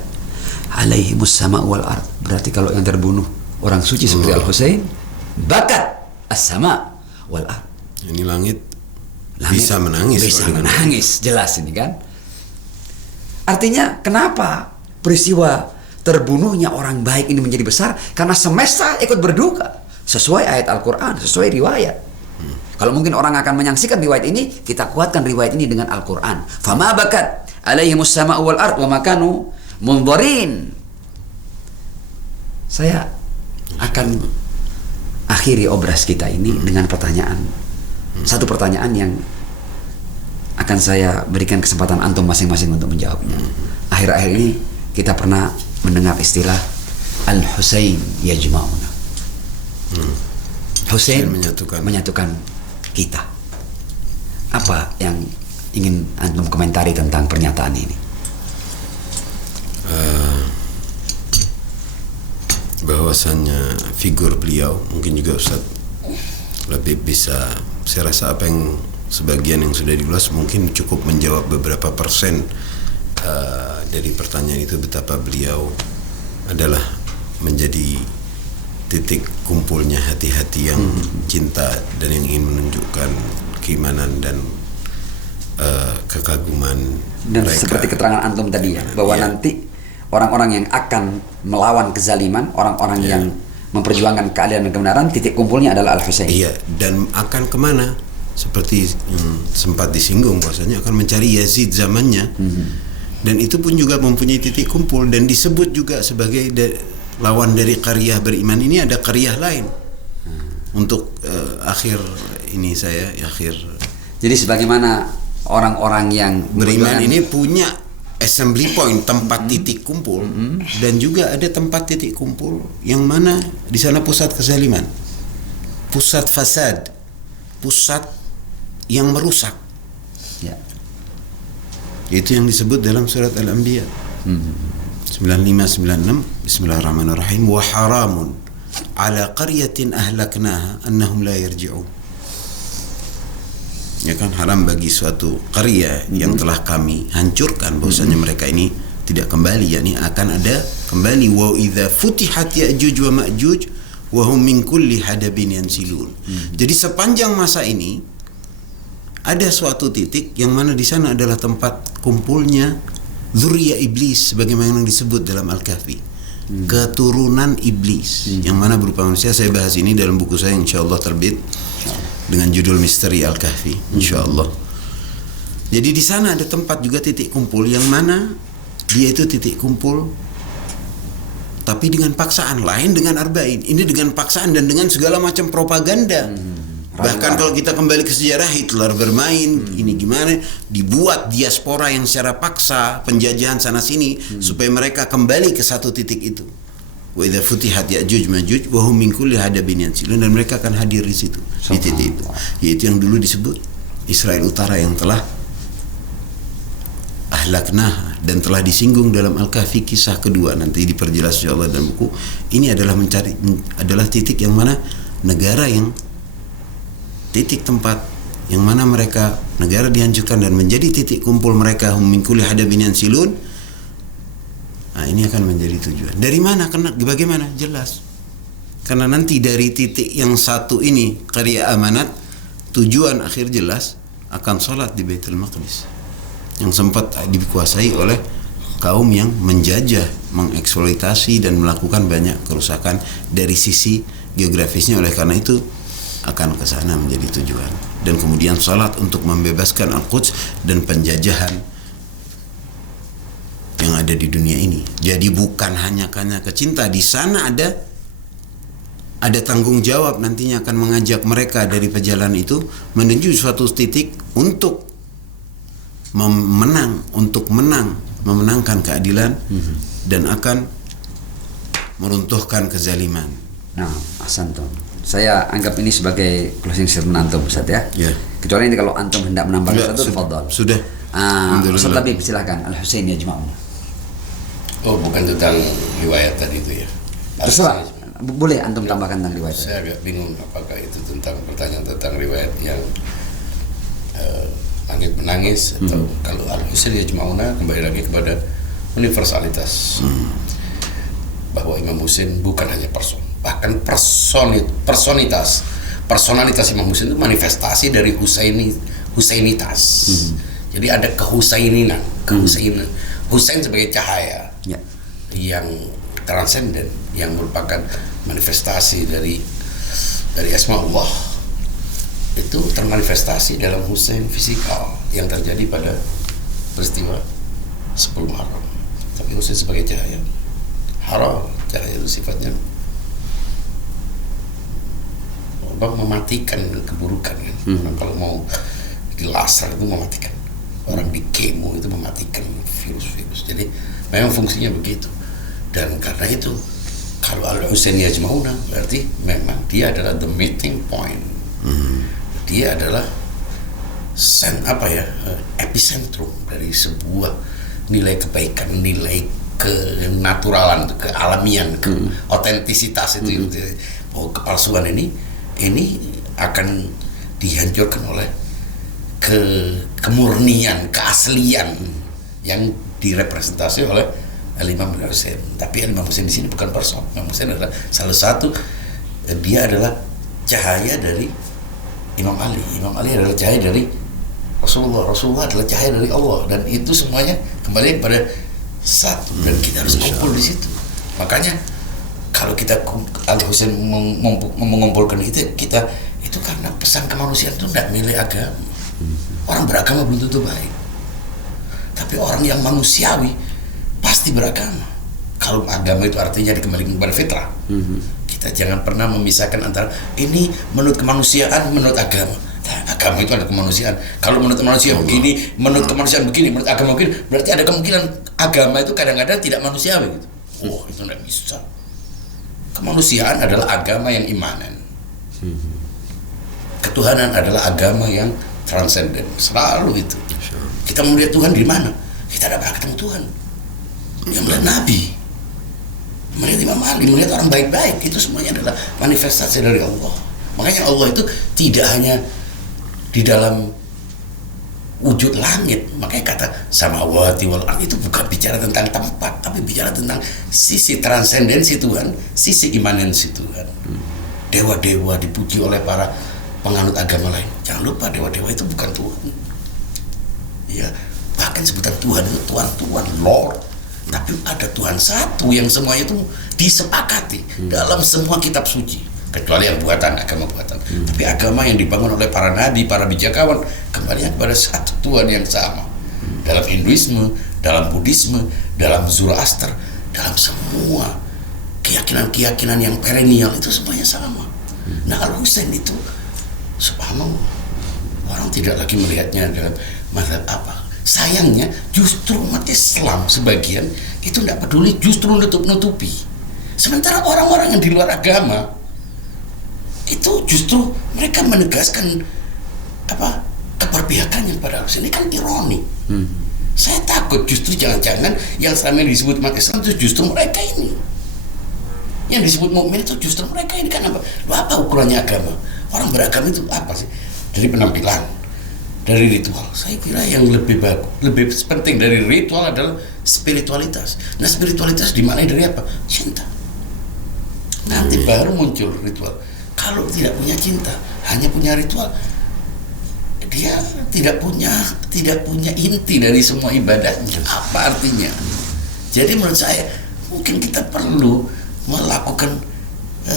alaihimus sama wal ard, berarti kalau yang terbunuh orang suci seperti Al Husain, bakat as-sama wal ard, ini langit bisa menangis, jelas ini kan. Artinya kenapa peristiwa terbunuhnya orang baik ini menjadi besar? Karena semesta ikut berduka sesuai ayat Al-Quran, sesuai riwayat. Kalau mungkin orang akan menyaksikan riwayat ini, kita kuatkan riwayat ini dengan Al-Quran. Fama bakat alaihimus sama'u wal ard wa makanu munzarin. Saya akan akhiri obras kita ini dengan pertanyaan. Satu pertanyaan yang akan saya berikan kesempatan antum masing-masing untuk menjawabnya. Akhir-akhir ini kita pernah mendengar istilah Al-Husain yajma'una. Husain menyatukan kita. Apa yang ingin antum komentari tentang pernyataan ini? Bahwasannya figur beliau, mungkin juga Ustaz lebih bisa, saya rasa apa yang sebagian yang sudah diulas mungkin cukup menjawab beberapa persen dari pertanyaan itu, betapa beliau adalah menjadi titik kumpulnya hati-hati yang cinta dan yang ingin menunjukkan keimanan dan kekaguman dan mereka. Seperti keterangan antum tadi ya, bahwa nanti orang-orang yang akan melawan kezaliman, orang-orang yang memperjuangkan keadilan dan kebenaran, titik kumpulnya adalah Al-Husain. Iya, dan akan kemana? Seperti sempat disinggung bahwasanya akan mencari Yazid zamannya. Dan itu pun juga mempunyai titik kumpul dan disebut juga sebagai lawan dari qaryah beriman. Ini ada qaryah lain. Untuk akhir ini Jadi sebagaimana orang-orang yang beriman ini punya assembly point, tempat titik kumpul, dan juga ada tempat titik kumpul yang mana di sana pusat kezaliman, pusat fasad, pusat yang merusak. Ya. Itu yang disebut dalam surat Al-Anbiya 95-96. Bismillahirrahmanirrahim. Wa haramun ala qaryatin ahlaknaha annahum la yarji'un. Ya kan, haram bagi suatu qaryah yang telah kami hancurkan, bahwasanya mereka ini tidak kembali, yakni akan ada kembali. Wa idza futihat ya'juj wa ma'juj wa hum min kulli hadabin yansilun. Jadi sepanjang masa ini ada suatu titik yang mana di sana adalah tempat kumpulnya dzurriyyah iblis, sebagaimana yang disebut dalam Al-Kahfi, keturunan iblis, yang mana berupa manusia. Saya bahas ini dalam buku saya, insyaallah terbit dengan judul Misteri Al-Kahfi, insyaallah. Jadi di sana ada tempat juga titik kumpul yang mana dia itu titik kumpul tapi dengan paksaan, lain dengan arba'in. Ini dengan paksaan dan dengan segala macam propaganda. Bahkan kalau kita kembali ke sejarah, Hitler bermain, ini gimana, dibuat diaspora yang secara paksa, penjajahan sana sini, supaya mereka kembali ke satu titik itu. Wa idza futihat ya'juj ma'juj wa hum min kulli hadabin yansilun, dan mereka akan hadir di situ, di titik itu. Yaitu yang dulu disebut Israel Utara, yang telah ahlaknah dan telah disinggung dalam Al-Kahfi kisah kedua, nanti diperjelas insyaallah dalam buku. Ini adalah adalah titik yang mana negara yang titik tempat yang mana mereka negara dihancurkan dan menjadi titik kumpul mereka, hum min kulli hadabin yansilun. Nah, ini akan menjadi tujuan. Dari mana? Karena bagaimana? Jelas. Karena nanti dari titik yang satu ini, qaryah amanat, tujuan akhir jelas akan sholat di Baitul Maqdis, yang sempat dikuasai oleh kaum yang menjajah, mengeksploitasi dan melakukan banyak kerusakan dari sisi geografisnya. Oleh karena itu akan ke sana menjadi tujuan, dan kemudian salat untuk membebaskan Al-Quds dan penjajahan yang ada di dunia ini. Jadi bukan hanya karena kecinta, di sana ada tanggung jawab nantinya akan mengajak mereka dari perjalanan itu menuju suatu titik untuk memenangkan keadilan dan akan meruntuhkan kezaliman. Nah, ahsantum. Saya anggap ini sebagai closing statement antum, Ustaz ya. Ya. Kecuali ini kalau antum hendak menambahkan sesuatu, tafadhol. Sudah. Ustaz Labib, silakan. Al-Husain yajma'una. Oh, bukan tentang riwayat tadi itu ya. Terserah. Boleh antum tambahkan tentang riwayat. Saya agak bingung apakah itu tentang pertanyaan tentang riwayat yang langit menangis atau kalau Al-Husain yajma'una kembali lagi kepada universalitas. Bahwa Imam Husain bukan hanya person, bahkan personalitas Imam Husain itu manifestasi dari Husainitas. Jadi ada kehusaininan, Husain sebagai cahaya yang transenden, yang merupakan manifestasi dari asma Allah. itu termanifestasi dalam Hussein fisikal yang terjadi pada peristiwa 10 Muharram. Tapi Hussein sebagai cahaya haram, cahaya itu sifatnya mematikan keburukan kan. Orang kalau mau di laser itu mematikan, orang di kemo itu mematikan virus-virus. Jadi memang fungsinya begitu. Dan karena itu kalau Al-Husain yajma'una berarti memang dia adalah the meeting point. Dia adalah epicentrum dari sebuah nilai kebaikan, nilai kenaturalan, kealamian, keotentisitas itu. Bahwa kepalsuan ini akan dihancurkan oleh kemurnian, keaslian yang direpresentasi oleh Imam Husain. Tapi Imam Husain di sini bukan person. Imam Husain adalah salah satu, dia adalah cahaya dari Imam Ali. Imam Ali adalah cahaya dari Rasulullah. Rasulullah adalah cahaya dari Allah. Dan itu semuanya kembali kepada satu. Dan kita harus kumpul di situ. Makanya kalau kita Al-Husain mengumpulkan itu, kita itu karena pesan kemanusiaan itu tidak milik agama. Orang beragama belum tentu baik, tapi orang yang manusiawi pasti beragama. Kalau agama itu artinya dikembalikan kepada fitrah. Kita jangan pernah memisahkan antara ini menurut kemanusiaan, menurut agama. Nah, agama itu ada kemanusiaan. Kalau menurut manusia begini, menurut kemanusiaan begini, menurut agama begini, berarti ada kemungkinan agama itu kadang-kadang tidak manusiawi gitu. Itu tidak bisa. Kemanusiaan adalah agama yang imanen. Ketuhanan adalah agama yang transenden. Selalu itu. Kita melihat Tuhan di mana? Kita tidak pernah ketemu Tuhan. Yang melihat Nabi, melihat Imam Ali, melihat orang baik-baik, itu semuanya adalah manifestasi dari Allah. Makanya Allah itu tidak hanya di dalam wujud langit. Makanya kata samawati wal ardh itu bukan bicara tentang tempat, tapi bicara tentang sisi transendensi Tuhan, sisi imanensi Tuhan. Dewa-dewa dipuji oleh para penganut agama lain. Jangan lupa dewa-dewa itu bukan Tuhan. Ya, bahkan sebutan Tuhan itu Tuhan, Lord. Tapi ada Tuhan satu yang semua itu disepakati dalam semua kitab suci. Kecuali yang buatan, agama buatan. Tapi agama yang dibangun oleh para nabi, para bijakawan, kembali kepada satu Tuhan yang sama. Dalam Hinduisme, dalam Buddhisme, dalam Zoroaster, dalam semua keyakinan-keyakinan yang perennial itu semuanya sama. Nah, Al-Husain itu subhanallah, orang tidak lagi melihatnya dalam mazhab apa. Sayangnya justru umat Islam sebagian itu tidak peduli, justru nutupi. Sementara orang-orang yang di luar agama itu justru mereka menegaskan keberpihakannya pada Al-Husain. Ini kan ironi. Saya takut justru jangan-jangan yang selama ini disebut umat Islam itu justru mereka ini. Yang disebut mukmin itu justru mereka ini. Kan apa ukurannya agama? Orang beragama itu apa sih? Dari penampilan, dari ritual. Saya kira yang lebih bagus, lebih penting dari ritual adalah spiritualitas. Nah, spiritualitas dimaknai dari apa? Cinta. Nanti baru muncul ritual. Kalau tidak punya cinta, hanya punya ritual, dia tidak punya inti dari semua ibadahnya. Apa artinya? Jadi menurut saya mungkin kita perlu melakukan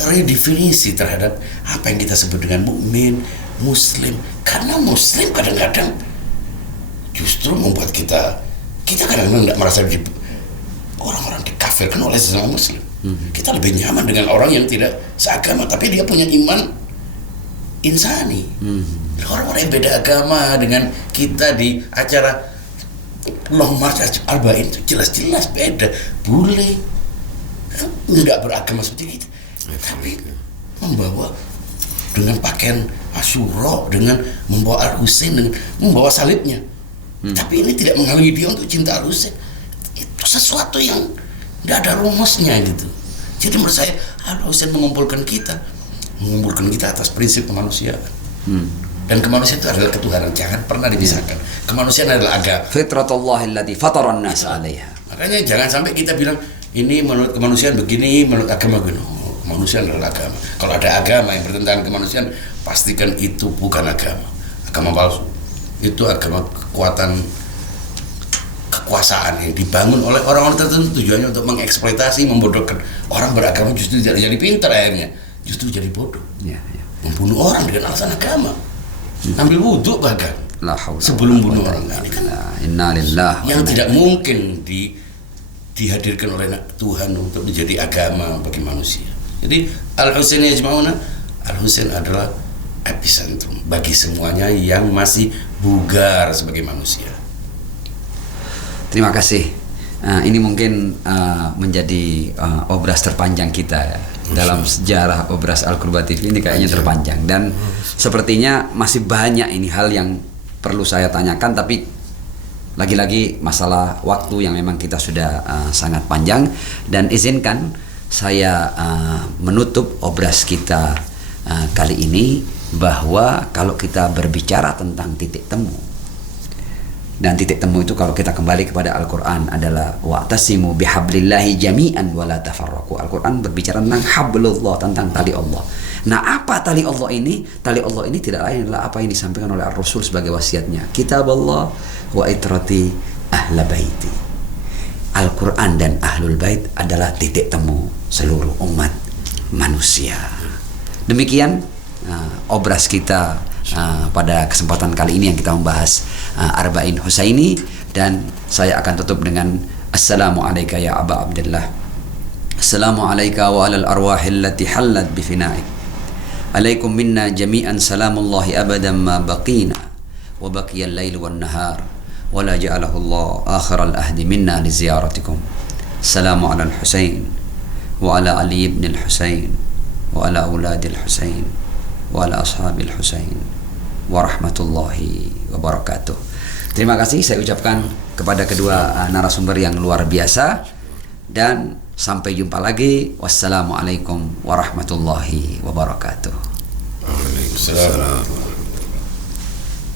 redefinisi terhadap apa yang kita sebut dengan mukmin, muslim. Karena muslim kadang-kadang justru membuat kita kadang-kadang tidak merasa orang-orang dikafirkan oleh sesama muslim. Kita lebih nyaman dengan orang yang tidak seagama tapi dia punya iman insani. Orang-orang yang beda agama dengan kita di acara Long March Al-Bain itu jelas-jelas beda. Boleh tidak beragama seperti kita, tapi membawa dengan pakaian Asyura, dengan membawa Al-Husain, dengan membawa salibnya. Tapi ini tidak menghalangi dia untuk cinta Al-Husain. Itu sesuatu yang tidak ada rumusnya gitu. Jadi menurut saya Al-Husain mengumpulkan kita atas prinsip kemanusiaan. Dan kemanusiaan itu adalah ketuhanan, jangan pernah dipisahkan. Kemanusiaan adalah agama. Fitratullahi allati fataran nas 'alaiha. Makanya jangan sampai kita bilang ini menurut kemanusiaan begini, menurut agama begini. Kemanusiaan adalah agama. Kalau ada agama yang bertentangan kemanusiaan, pastikan itu bukan agama. Agama palsu. Itu agama kekuasaan yang dibangun oleh orang-orang tertentu, tujuannya untuk mengeksploitasi, membodohkan. Orang beragama justru tidak jadi pintar akhirnya, justru jadi bodoh. Membunuh orang dengan alasan agama. ambil wudhu bahkan La haula sebelum wala bunuh quwwata orang. illa Ini kan billah. Inna lillahi wa yang inna tidak ilaihi mungkin dihadirkan oleh Tuhan untuk menjadi agama bagi manusia. Jadi Al-Husain yajma'una, Al-Husain adalah epicentrum bagi semuanya yang masih bugar sebagai manusia. Terima kasih. Ini mungkin menjadi obras terpanjang kita ya. Dalam sejarah obras Al-Qurba TV ini kayaknya terpanjang, dan sepertinya masih banyak ini hal yang perlu saya tanyakan, tapi lagi-lagi masalah waktu yang memang kita sudah sangat panjang, dan izinkan saya menutup obras kita kali ini bahwa kalau kita berbicara tentang titik temu, dan titik temu itu kalau kita kembali kepada Al-Quran adalah wa'tasimu bihablillahi jami'an wa la tafarraqu. Al-Quran berbicara tentang hablullah, tentang tali Allah. Nah, apa tali Allah ini? Tali Allah ini tidak lain adalah apa yang disampaikan oleh Ar-Rasul sebagai wasiatnya. Kitab Allah wa itrati ahla baiti. Al-Quran dan ahlul bait adalah titik temu seluruh umat manusia. Demikian obras kita pada kesempatan kali ini yang kita membahas Arba'in Husaini, dan saya akan tutup dengan Assalamualaikum ya Aba Abdullah. Assalamualaikum wa alal arwahil lati hallat bifinaik. Alaikum minna jami'an salamullahi abadan ma baqina wa baqiyal lail wan nahar wa la ja'alahu Allah akhiral ahdi minna li ziyaratikum. Assalamu ala al-Husain wa ala Ali ibn al-Husain wa ala auladil Husain wa ala ashabil Husain wa rahmatullahi wa barakatuh. Terima kasih saya ucapkan kepada kedua narasumber yang luar biasa, dan sampai jumpa lagi. Wassalamualaikum warahmatullahi wabarakatuh. Waalaikumsalam.